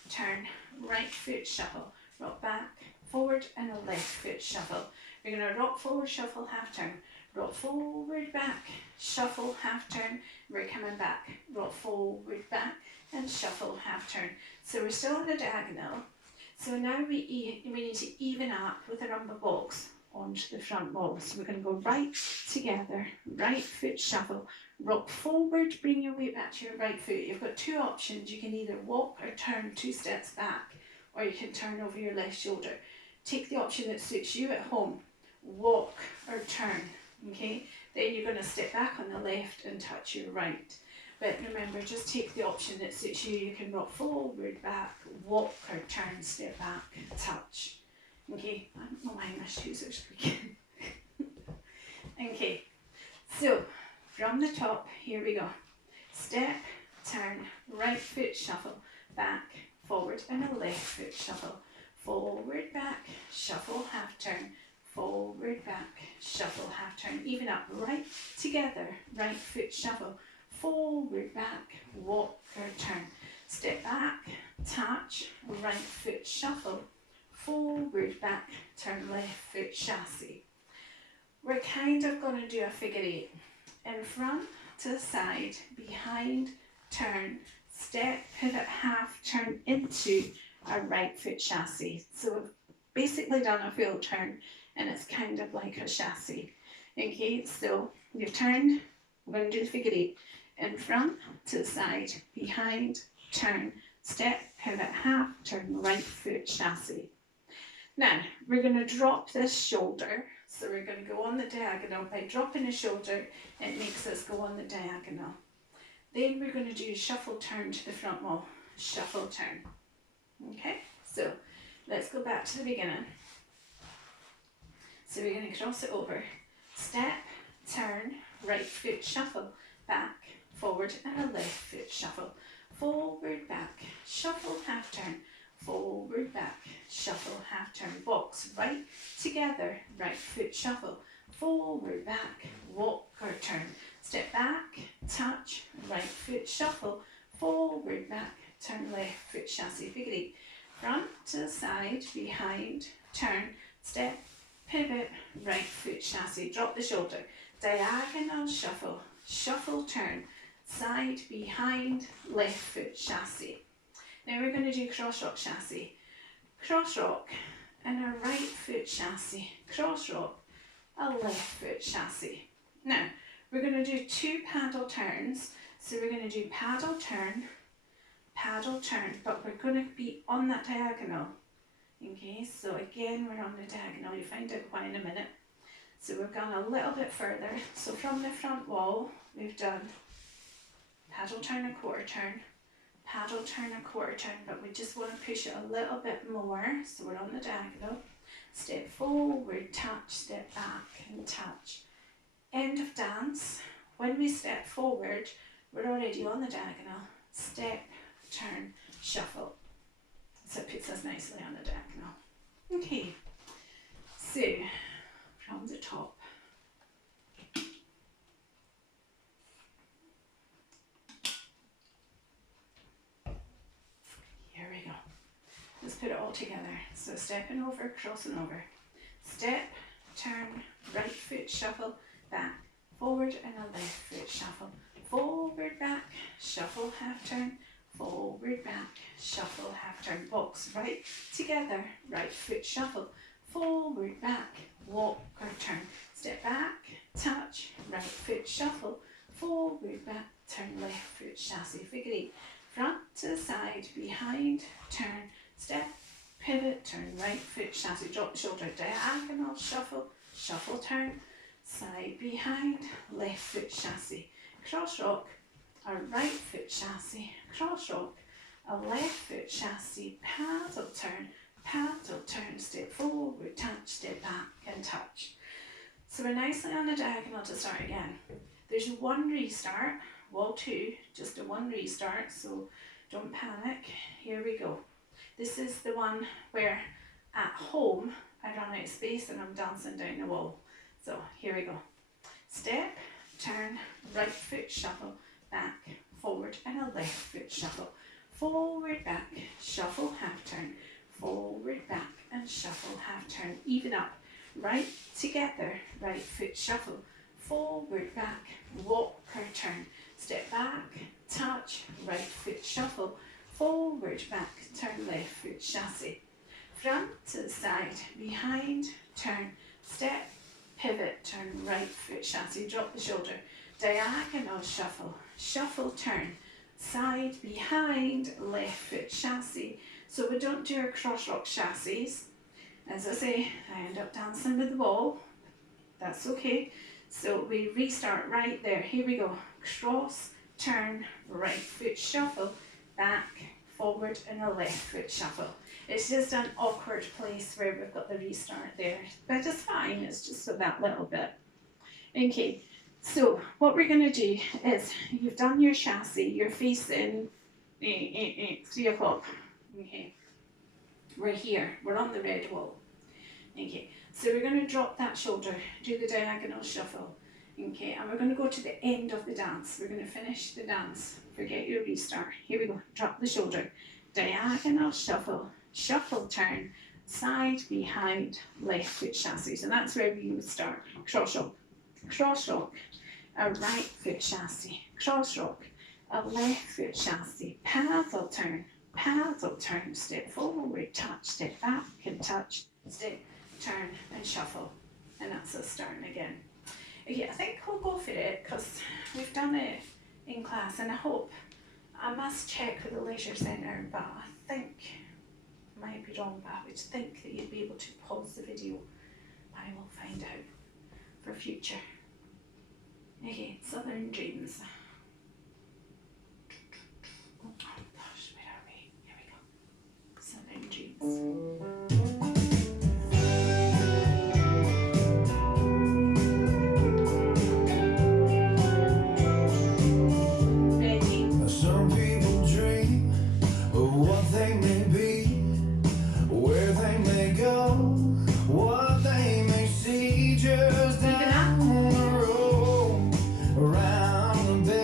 turn, right foot shuffle, rock back, forward, and a left foot shuffle. We're going to rock forward, shuffle, half turn, rock forward, back, shuffle, half turn, we're coming back, rock forward, back, and shuffle, half turn. So we're still on the diagonal. So now we need to even up with a rumba box onto the front wall. So we're going to go right together, right foot shuffle, rock forward, bring your weight back to your right foot. You've got two options. You can either walk or turn 2 steps back, or you can turn over your left shoulder. Take the option that suits you at home. Walk or turn, okay? Then you're going to step back on the left and touch your right. But remember, just take the option that suits you. You can rock forward, back, walk or turn, step back, touch. Okay, I don't know why my shoes are squeaking. Okay, so from the top, here we go. Step, turn, right foot shuffle, back, forward, and a left foot shuffle. Forward, back, shuffle, half turn, forward, back, shuffle, half turn. Even up, right together, right foot shuffle, forward, back, walk or turn. Step back, touch, right foot shuffle, forward, back, turn, left foot chassé. We're kind of going to do a figure 8. In front, to the side, behind, turn, step, pivot, half, turn into a right foot chassé. So we've basically done a full turn and it's kind of like a chassé. Okay, so you've turned, we're going to do the figure 8. In front, to the side, behind, turn, step, pivot, half, turn, right foot chassé. Now, we're going to drop this shoulder. So we're going to go on the diagonal. By dropping the shoulder, it makes us go on the diagonal. Then we're going to do shuffle turn to the front wall. Shuffle turn. Okay, so let's go back to the beginning. So we're going to cross it over. Step, turn, right foot shuffle, back, forward, and a left foot shuffle. Forward, back, shuffle, half turn. Forward, back, shuffle, half turn, box, right together, right foot shuffle, forward, back, walk or turn, step back, touch, right foot shuffle, forward, back, turn, left foot chassé, figure 8, front to the side, behind, turn, step, pivot, right foot chassé, drop the shoulder, diagonal shuffle, shuffle turn, side, behind, left foot chassé. Now we're going to do cross rock chassé, cross rock and a right foot chassé, cross rock, a left foot chassé. Now we're going to do 2 paddle turns, so we're going to do paddle turn, but we're going to be on that diagonal. Okay, so again we're on the diagonal, you'll find out why in a minute. So we've gone a little bit further, so from the front wall we've done paddle turn, a quarter turn, paddle turn, a quarter turn, but we just want to push it a little bit more. So we're on the diagonal, step forward, touch, step back and touch. End of dance. When we step forward, we're already on the diagonal, step, turn, shuffle. So it puts us nicely on the diagonal. Okay, so from the top. Here we go. Let's put it all together. So stepping over, crossing over. Step, turn, right foot shuffle, back, forward and a left foot shuffle. Forward, back, shuffle, half turn, forward, back, shuffle, half turn. Box right together, right foot shuffle, forward, back, walk or turn. Step back, touch, right foot shuffle, forward, back, turn, left foot chassé, figure eight. Front to side, behind, turn, step, pivot, turn, right foot chassé, drop the shoulder, diagonal, shuffle, shuffle, turn, side, behind, left foot chassé, cross rock, a right foot chassé, cross rock, a left foot chassé, paddle turn, step forward, touch, step back and touch. So we're nicely on the diagonal to start again. There's one restart, wall two, just a one restart, so don't panic. Here we go. This is the one where at home I run out of space and I'm dancing down the wall. So here we go. Step, turn, right foot shuffle, back, forward and a left foot shuffle. Forward, back, shuffle, half turn, forward, back and shuffle, half turn. Even up, right together, right foot shuffle, forward, back, walk or turn. Step back, touch, right foot shuffle, forward, back, turn, left foot chassé. Front to the side, behind, turn, step, pivot, turn, right foot chassé, drop the shoulder, diagonal shuffle, shuffle, turn, side, behind, left foot chassé. So we don't do our cross rock chassés. As I say, I end up dancing with the wall. That's okay. So we restart right there. Here we go. Cross, turn, right foot shuffle, back, forward and a left foot shuffle. It's just an awkward place where we've got the restart there, but it's fine. It's just for that little bit. Okay, so what we're going to do is you've done your chassé, you're facing 3 o'clock. Okay, we're here, we're on the red wall. Okay, so we're going to drop that shoulder, do the diagonal shuffle. Okay, and we're going to go to the end of the dance. We're going to finish the dance. Forget your restart. Here we go. Drop the shoulder. Diagonal shuffle. Shuffle turn. Side, behind, left foot chassé. So that's where we would start. Cross rock. Cross rock. A right foot chassé. Cross rock. A left foot chassé. Paddle turn. Paddle turn. Step forward. Touch. Step back and touch. Step, turn and shuffle. And that's us starting again. Okay, I think we'll go for it because we've done it in class and I must check with the leisure centre, but I think, I might be wrong, but I would think that you'd be able to pause the video. I will find out for future. Okay, Southern Dreams. Oh gosh, where are we? Here we go. Southern Dreams. Around the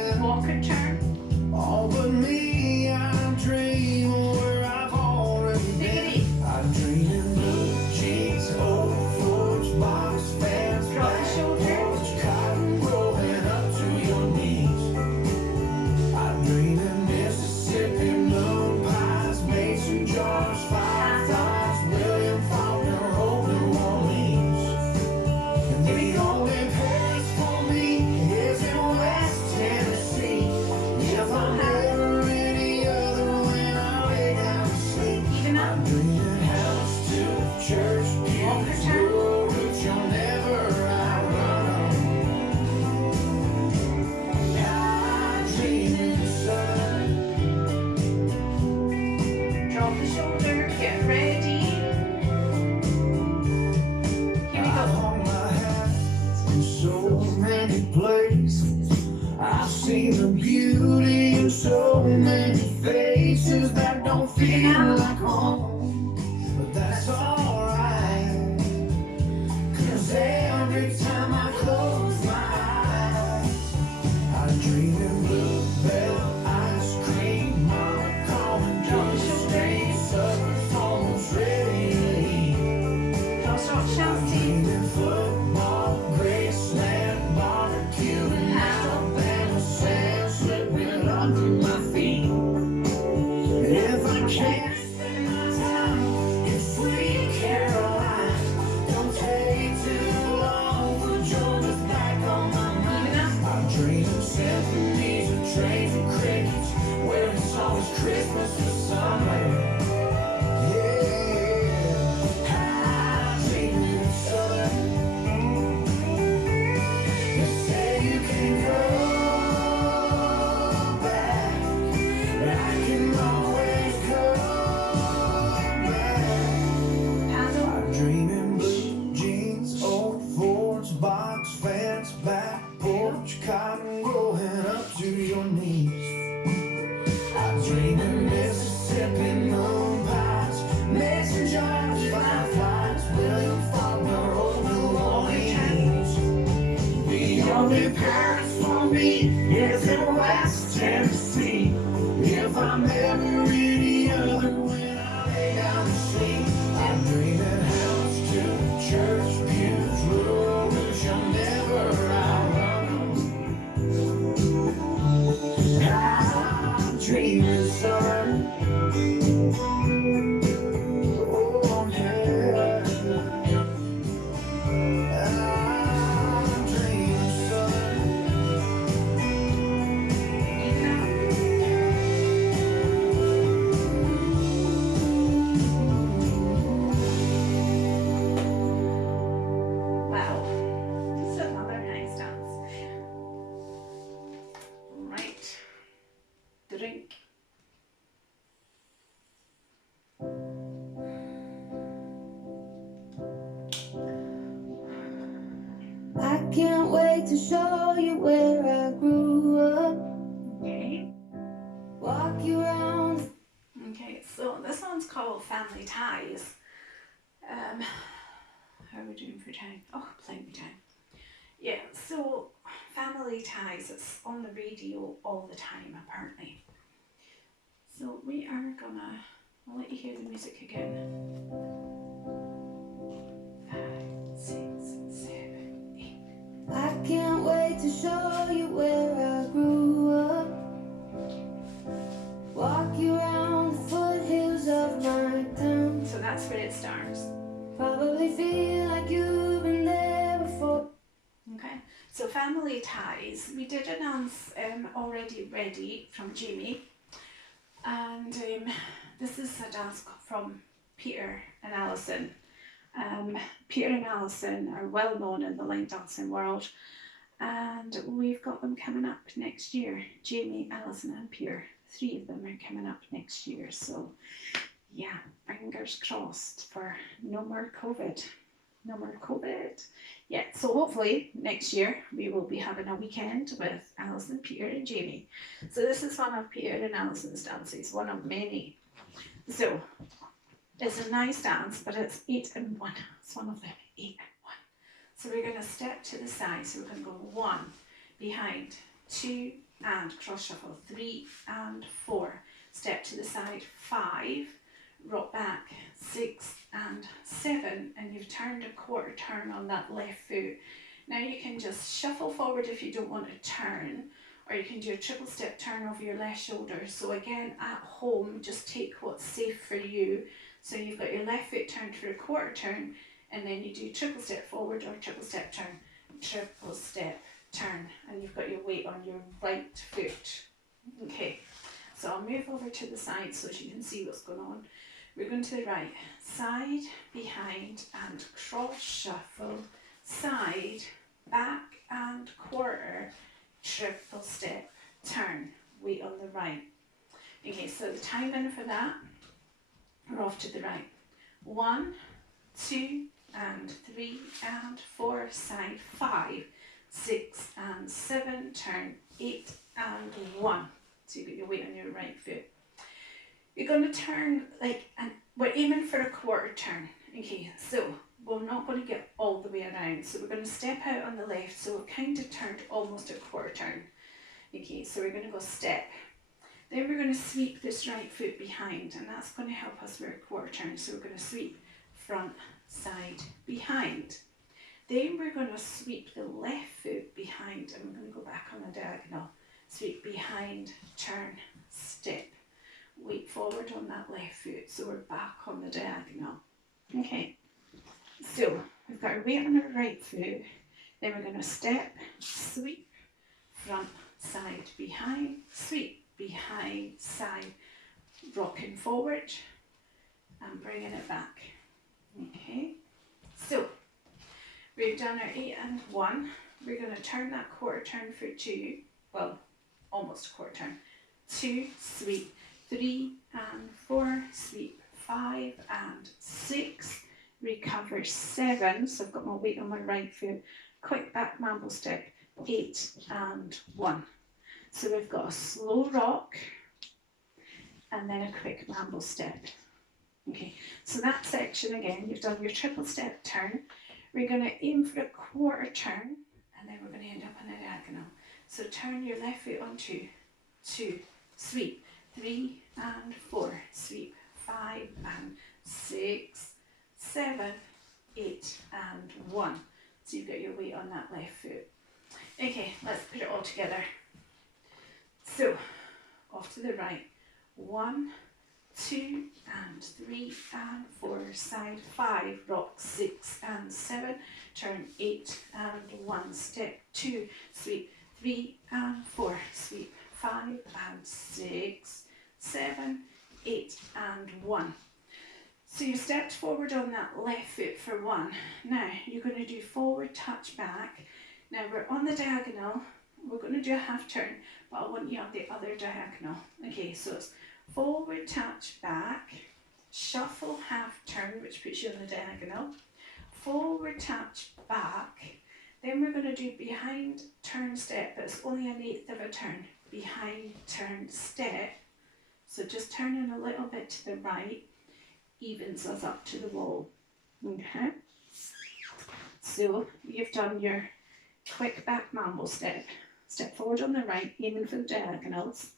many faces that don't feel like home, but that's alright, 'cause every time I close my eyes, I dream in bluebell ice cream, mama calling Georgia State, suburbs almost ready to eat. Dreaming football, Graceland, barbecue, and Alabama sand slipping under my feet. If I can't spend my time in sweet Caroline, don't take too long for Georgia's back on my mind. I dream of symphonies of trains and crickets, where it's always Christmas or summer. Yeah, I dream of southern. You say you can go back, but I can always come back. I dream in blue jeans, old Fords, box fence, back porch, cotton growing up to your knees. I dream in Mississippi moon pies, Mason jars, fireflies, William Faulkner, old New Orleans. The only Paris for me is in West Tennessee. If I'm ever any other when I lay down to sleep, I'm dreaming house to church pews, rural roots, you'll never outrun 'em. I'm dreaming, son. Oh, yeah. I'm dreaming, son. Wow, this is another nice dance. Right, drink. I can't wait to show you where I grew up. Okay. Walk you around. Okay, so this one's called Family Ties. How are we doing for time? Oh, plenty of time. Yeah, so Family Ties, it's on the radio all the time apparently. So we are gonna, I'll let you hear the music again. 5, 6, 7, 8. I can't wait to show you where I grew up. Walk you around the foothills of my town. So that's where it starts. Probably feel like you've been there before. Okay, so Family Ties, we did announce Already Ready from Jamie, and this is a dance from Peter and Alison. Peter and Alison are well known in the line dancing world, and we've got them coming up next year. Jamie, Alison and Peter, 3 of them are coming up next year, so yeah, fingers crossed for no more COVID. No more COVID. Yeah, so hopefully next year we will be having a weekend with Alison, Peter and Jamie. So this is one of Peter and Alison's dances, one of many. So it's a nice dance, but it's 8 and 1. It's one of them, 8 and 1. So we're going to step to the side. So we're going to go 1, behind, 2 and cross shuffle, 3 and 4. Step to the side, 5. Rock back, 6 and 7, and you've turned a quarter turn on that left foot. Now you can just shuffle forward if you don't want to turn, or you can do a triple step turn over your left shoulder. So again, at home, just take what's safe for you. So you've got your left foot turned for a quarter turn, and then you do triple step forward or triple step turn, triple step turn, and you've got your weight on your right foot. Okay, so I'll move over to the side so you can see what's going on. We're going to the right, side, behind and cross shuffle, side, back and quarter, triple step, turn, weight on the right. Okay, so the timing for that, we're off to the right. 1, 2 and 3 and 4, side, 5, 6 and 7, turn, 8 and 1. So you get your weight on your right foot. You're going to turn and we're aiming for a quarter turn. Okay, so we're not going to get all the way around. So we're going to step out on the left, so we're kind of turned almost a quarter turn. Okay, so we're going to go step. Then we're going to sweep this right foot behind, and that's going to help us with a quarter turn. So we're going to sweep front, side, behind. Then we're going to sweep the left foot behind, and we're going to go back on a diagonal. Sweep behind, turn, step. Weight forward on that left foot, so we're back on the diagonal. Okay, so we've got our weight on our right foot, then we're going to step, sweep, front, side, behind, sweep, behind, side, rocking forward and bringing it back. Okay, so we've done our 8 and 1. We're going to turn that quarter turn for 2, well, almost a quarter turn. 2, sweep, 3 and 4, sweep, 5 and 6, recover 7, so I've got my weight on my right foot, quick back mambo step, 8 and 1. So we've got a slow rock and then a quick mambo step. Okay, so that section again, you've done your triple step turn. We're going to aim for a quarter turn and then we're going to end up on a diagonal. So turn your left foot on 2, 2, sweep, 3 and 4, sweep, 5 and 6, 7, 8 and 1. So you've got your weight on that left foot. Okay, let's put it all together. So, off to the right. 1, 2 and 3 and 4, side 5, rock 6 and 7, turn 8 and 1, step 2, sweep 3 and 4, sweep 5 and 6, 7, 8 and 1. So you stepped forward on that left foot for 1. Now you're going to do forward touch back. Now we're on the diagonal, we're going to do a half turn, but I want you on the other diagonal. Okay, so it's forward touch back, shuffle half turn, which puts you on the diagonal, forward touch back, then we're going to do behind turn step, but it's only an 1/8 of a turn, behind turn step, so just turning a little bit to the right evens us up to the wall. Okay, so you've done your quick back mambo step, step forward on the right, aiming for the diagonals,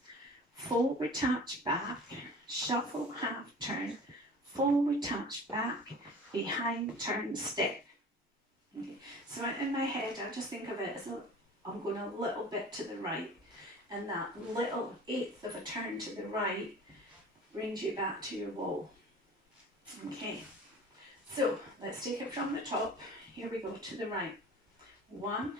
forward touch back, shuffle half turn, forward touch back, behind turn step. Okay. So in my head I just think of it as I'm going a little bit to the right, and that little 1/8 of a turn to the right brings you back to your wall. Okay, so let's take it from the top. Here we go to the right. 1,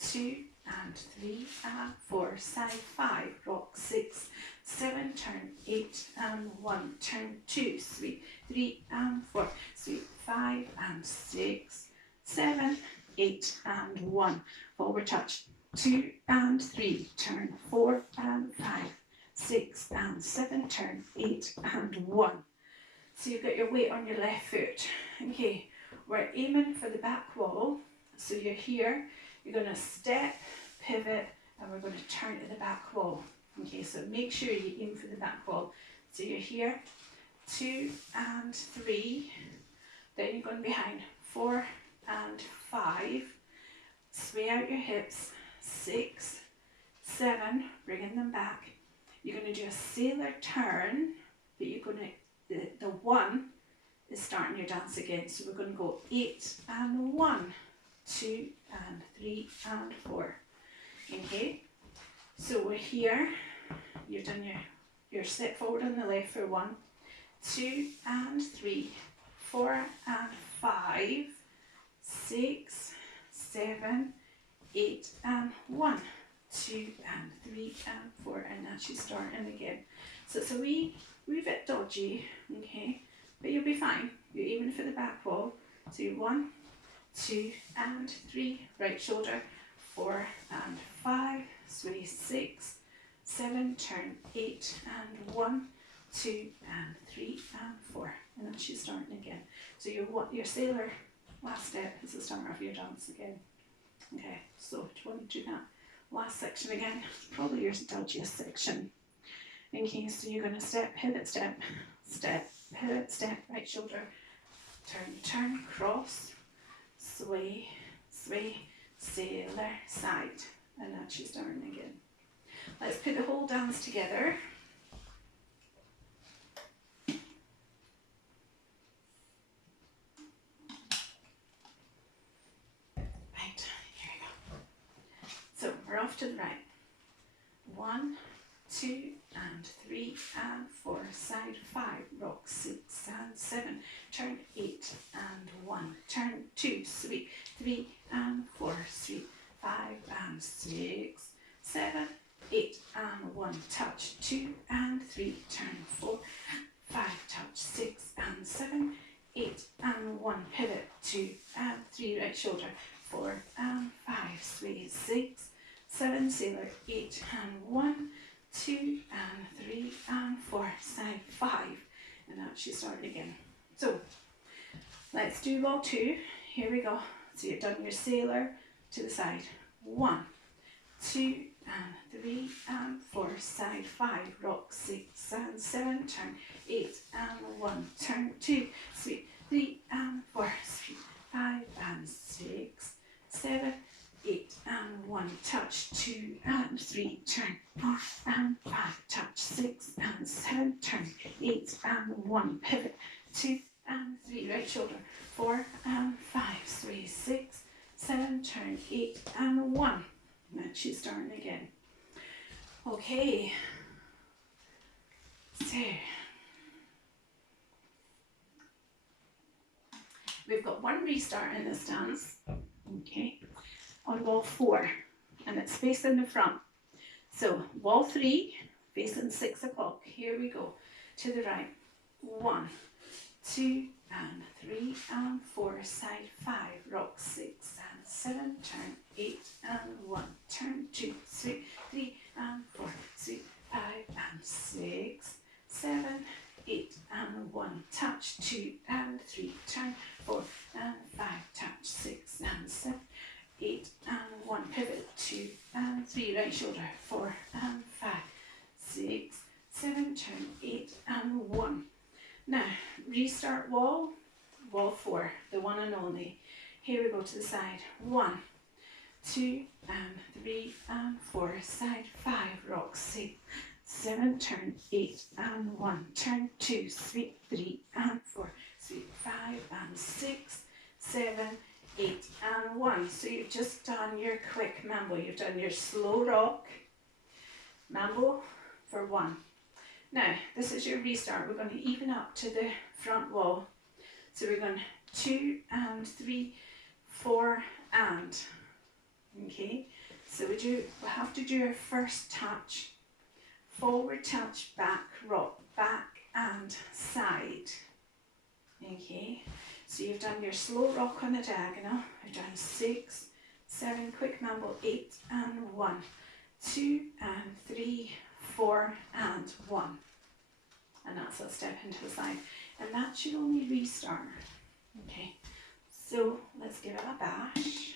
2 and 3 and 4, side 5, rock 6, 7, turn 8 and 1, turn 2, sweep 3 and 4, sweep 5 and 6, 7, 8 and 1, forward touch 2 and 3, turn 4 and 5, 6 and 7, turn 8 and 1. So you've got your weight on your left foot. Okay, we're aiming for the back wall. So you're here, you're going to step, pivot, and we're going to turn to the back wall. Okay, so make sure you aim for the back wall. So you're here, 2 and 3, then you're going behind, 4 and 5, sway out your hips, 6, 7, bringing them back. You're going to do a sailor turn, but you're going to, the 1 is starting your dance again. So we're going to go 8 and 1, 2 and 3 and 4. Okay, so we're here, you've done your step forward on the left for 1, 2 and 3, 4 and 5, 6, 7, 8 and 1, 2 and 3 and 4, and that's you starting again. So it's a wee bit dodgy, okay, but you'll be fine. You're aiming for the back wall. So 1, 2 and 3, right shoulder, 4 and 5, sway 6, 7, turn 8 and 1, 2 and 3 and 4, and that's you starting again. So your sailor last step is the start of your dance again. Okay, so do you want to do that last section again? It's probably your dodgiest section. Okay, so you're going to step, pivot, step, step, pivot, step, right shoulder, turn, turn, cross, sway, sway, sailor, side, and now she's starting again. Let's put the whole dance together. Right, here we go. So we're off to the right. 1, 2, and 3, and 4, side 5, rock 6, and 7, turn 8, and 1, turn 2, sweep 3, and 4, sweep 5, and 6, 7, 8, and 1, touch 2, and 3, turn 4, 5, touch 6, and 7, 8, and 1, pivot 2, and 3, right shoulder, 4, and 5, sway 6, 7, sailor, 8, and 1, 2, and 3, and 4, side 5, and now she's starting again. So let's do wall 2. Here we go. So you've done your sailor to the side. 1, 2, and 3, and 4, side 5, rock 6, and 7, turn 8, and 1, turn 2, sweep 3, and 4, sweep 5, and 6, 7, 8, and 1, touch 2, and 3, turn 4, and 5, touch 6, and 7, turn 8, and 1, pivot 2, and 3, right shoulder, 4, and 5, sway 6, 7, turn 8, and 1. Now she's starting again. Okay, so we've got one restart in this dance, okay, on wall 4, and it's facing the front. So wall 3, facing 6 o'clock. Here we go. To the right. 1, 2, and 3, and 4, side 5, rock 6, and 7, turn 8, and 1, turn 2, sweep 3, and 4, sweep 5, and 6, 7, 8, and 1, touch 2, and 3, turn 4, and 5, touch 6, and 7, 8, and 1, pivot 2, and 3, right shoulder, 4, and 5, 6, 7, turn 8, and 1. Now, restart wall 4, the one and only. Here we go to the side. 1, 2, and 3, and 4, side 5, rock 6, 7, turn 8, and 1, turn 2, sweep 3, and 4, sweep 5, and 6, 7, 8, and 1. So you've just done your quick mambo. You've done your slow rock mambo for 1. Now, this is your restart. We're going to even up to the front wall. So we're going 2, and 3, 4, and. Okay, so we have to do our first touch. Forward touch, back, rock, back, and side. Okay, so you've done your slow rock on the diagonal. We've done 6, 7, quick mambo, 8, and 1, 2, and 3, 4, and 1. And that's a step into the side. And that's your only restart. Okay, so let's give it a bash.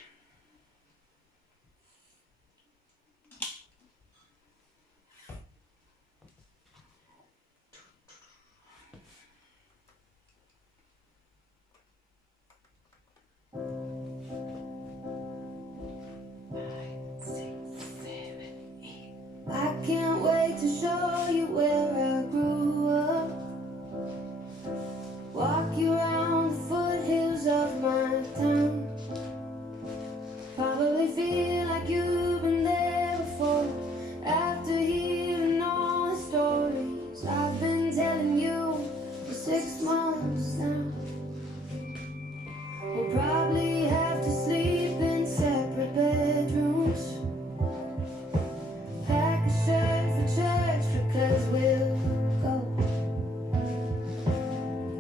I can't wait to show you where I grew up. Walk you around the foothills of my town. Probably feel like you've been there before. After hearing all the stories I've been telling you for 6 months now. We'll probably have to sleep in separate bedrooms. Pack a shirt for church because we'll go.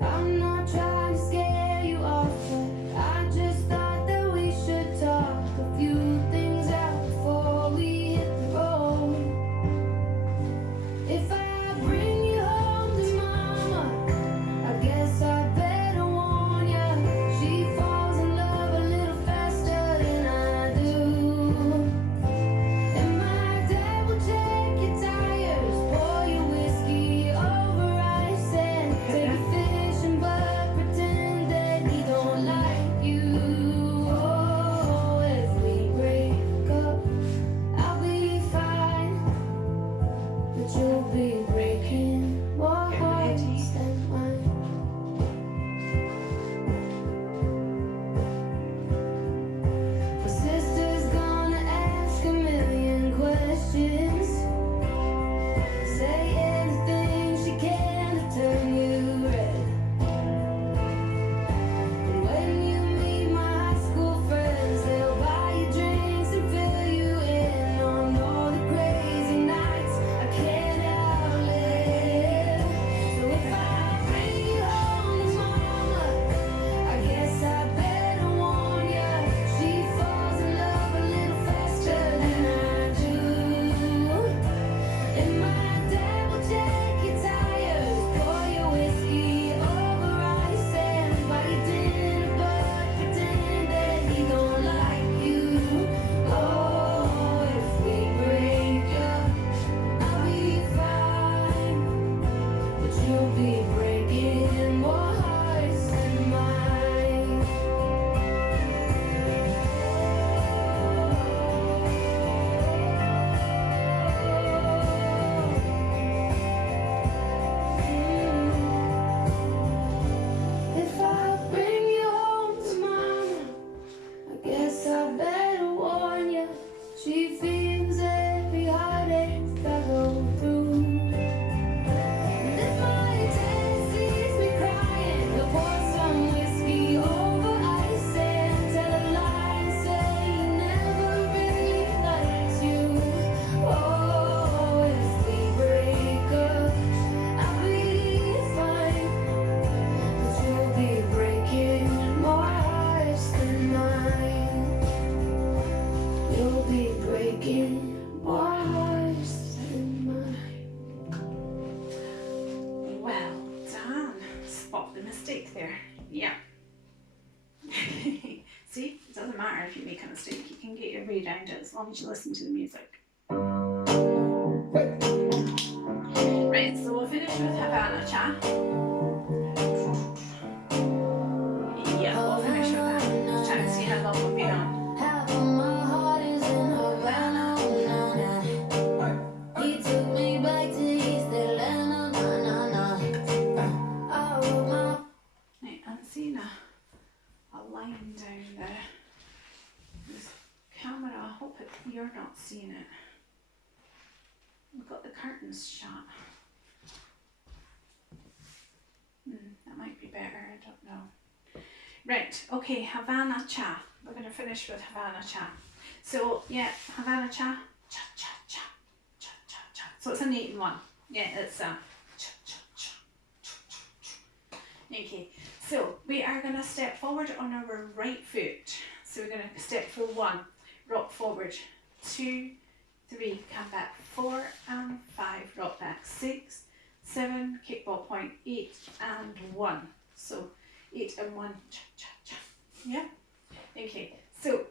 I'm not trying to scare you off, but I just thought that we should talk a few things out before we hit the road. If I bring you home to mama, I guess I better mistake there. Yeah. See, it doesn't matter if you make a mistake, you can get your way around it as long as you listen to the music. Right, so we'll finish with Havana Cha. Yeah, we'll finish with that. Try to see how long we've been on. Right, I'm seeing a line down there. This camera, I hope you're not seeing it. We've got the curtains shut. That might be better, I don't know. Right, okay, Havana Cha. We're going to finish with Havana Cha. So, yeah, Havana Cha, cha, cha, cha, cha, cha, cha. So it's an 8 and 1. Yeah, it's cha, cha, cha, cha, cha. Okay, so we are going to step forward on our right foot. So we're going to step for 1, rock forward, 2, 3, come back, 4 and 5, rock back, 6, 7, kickball point, 8 and 1. So 8 and 1, cha, cha, cha. Yeah? Okay, so,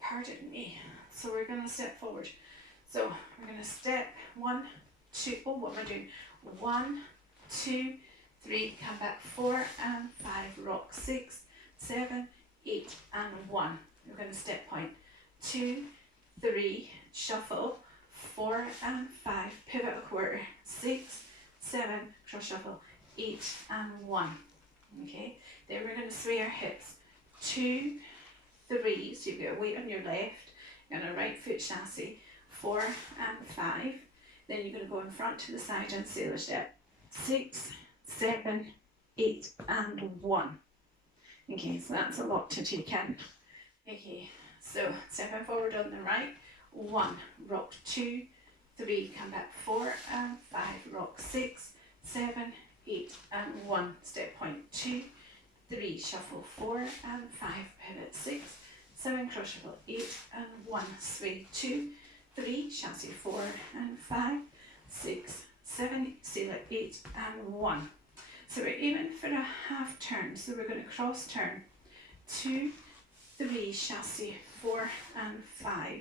pardon me. So we're going to step forward. So we're going to step 1, 2, oh, what am I doing? 1, 2, 3, come back, 4 and 5, rock, 6, 7, 8 and 1. We're going to step point, 2, 3, shuffle, 4 and 5, pivot a quarter, 6, 7, cross shuffle, 8 and 1. Okay, then we're going to sway our hips, 2, 3, so you've got a weight on your left, you're going to right foot chassé, 4 and 5, then you're going to go in front to the side and sailor step, 6, 7, 8 and 1. Okay, so that's a lot to take in. Okay, so stepping forward on the right, 1, rock, 2, 3, come back, 4 and 5, rock, 6, 7, 8 and 1, step point, 2, 3, shuffle, 4 and 5, pivot, 6, 7, cross shuffle, 8 and 1, sway, 2, 3, chassé, 4 and 5, 6, 7, sailor, 8 and 1. So we're aiming for a half turn, so we're going to cross turn, 2, 3, chassé, 4 and 5.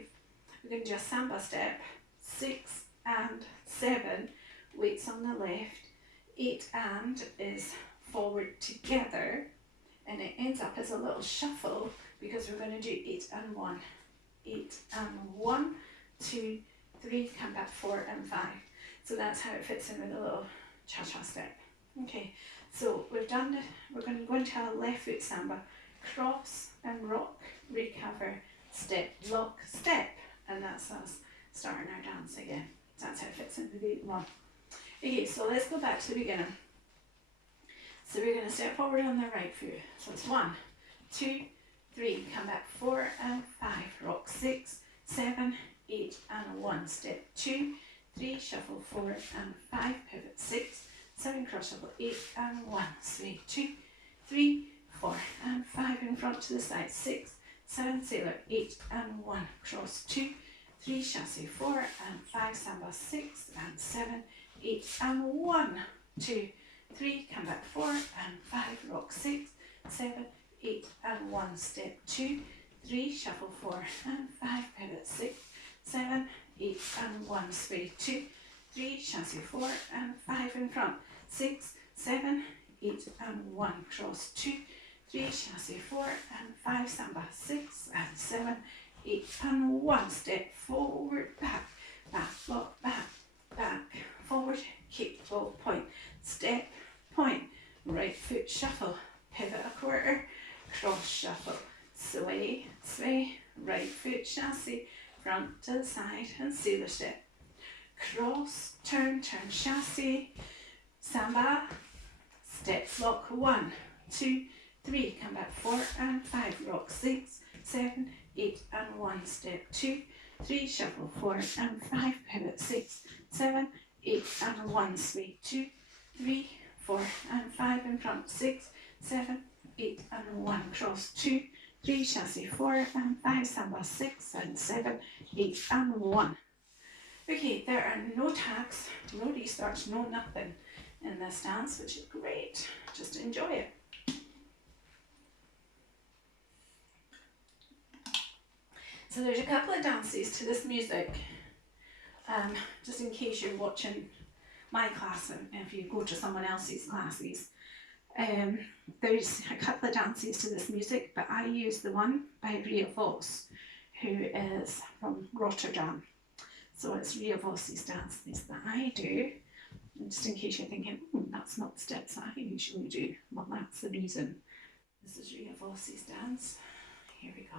We're going to do a samba step, 6 and 7, weights on the left, 8 and is forward together, and it ends up as a little shuffle because we're going to do 8 and 1, 8 and 1, 2, 3, come back, 4 and 5. So that's how it fits in with a little cha-cha step. Okay, so we've done it. We're going to go into a left foot samba, cross and rock, recover, step, lock, step, and that's us starting our dance again. That's how it fits into the 1. Okay, so let's go back to the beginning. So we're going to step forward on the right foot. So it's 1, 2, 3, come back, 4 and 5, rock, 6, 7, 8 and 1, step, 2, 3, shuffle, 4 and 5, pivot, 6, 7, cross shuffle, 8 and 1, sway, 2, 3, 4 and 5, in front to the side, 6, 7, sailor, 8 and 1, cross, 2, 3, chassé, 4 and 5, samba, 6 and 7, 8 and 1, 2, 3, come back, 4 and 5, rock, 6, 7, 8 and 1, step, 2, 3, shuffle, 4 and 5, pivot, 6, 7, 8 and 1, sway, 2, 3, chassé, 4 and 5, in front, 6, 7, 8 and 1, cross, 2, 3, chassé, 4 and 5, samba, 6 and 7, 8 and 1, step, forward, back, back, block, back, back, forward, kick, ball, point, step, point, right foot shuffle, pivot a quarter, cross shuffle, sway, sway, right foot chassé, front to the side and sailor step, cross, turn, turn chassé, samba, step, lock, 1, 2, 3, come back, 4 and 5, rock, 6, 7, 8 and 1, step, 2, 3, shuffle, 4 and 5, pivot, 6, 7, 8 and 1, sway, 2, 3, 4 and 5, in front, 6, 7, 8 and 1, cross, 2, 3, chassé, 4 and 5, samba, 6 and 7, 8 and 1. Okay, there are no tags, no restarts, no nothing in this dance, which is great. Just enjoy it. So there's a couple of dances to this music, just in case you're watching my class and if you go to someone else's classes. There's a couple of dances to this music, but I use the one by Ria Vos, who is from Rotterdam. So it's Ria Vos's dances that I do. And just in case you're thinking, that's not the steps that I usually do. Well, that's the reason. This is Ria Vos's dance. Here we go.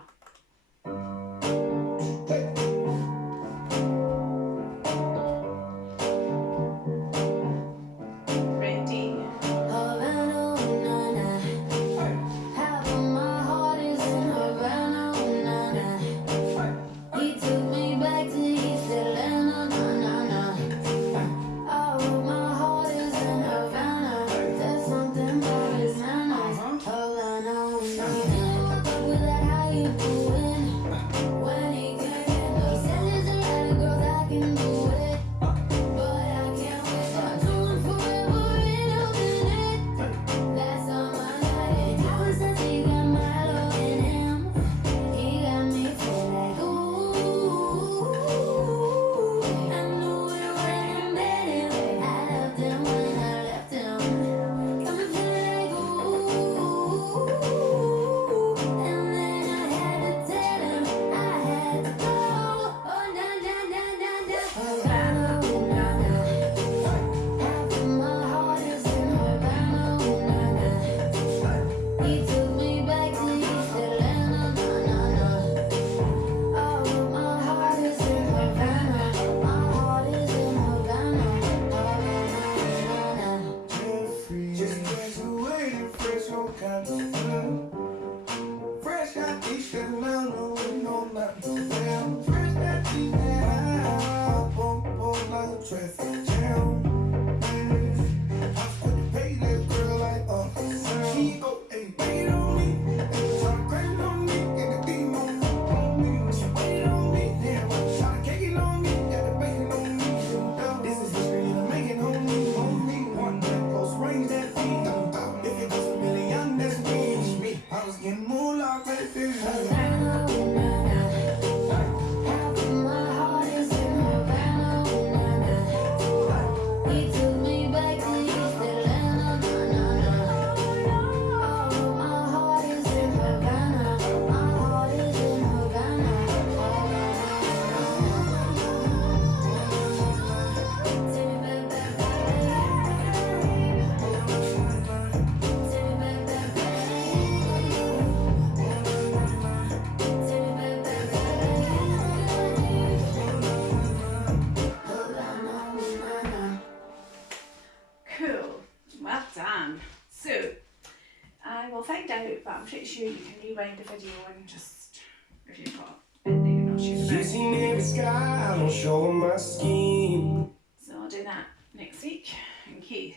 Find out, but I'm pretty sure you can rewind the video and just, if you've got a bit that you're not sure about. Using every sky, I don't show my scheme. So I'll do that next week. Okay.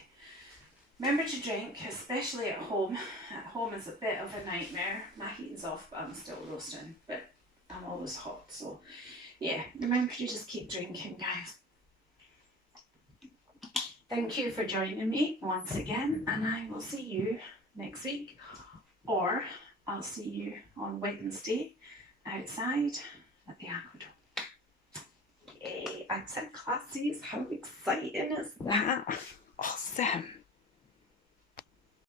Remember to drink, especially at home. At home is a bit of a nightmare. My heating's off, but I'm still roasting. But I'm always hot, so yeah. Remember to just keep drinking, guys. Thank you for joining me once again, and I will see you next week, or I'll see you on Wednesday outside at the Aqueduct. Yay, outside classes, how exciting is that? Awesome.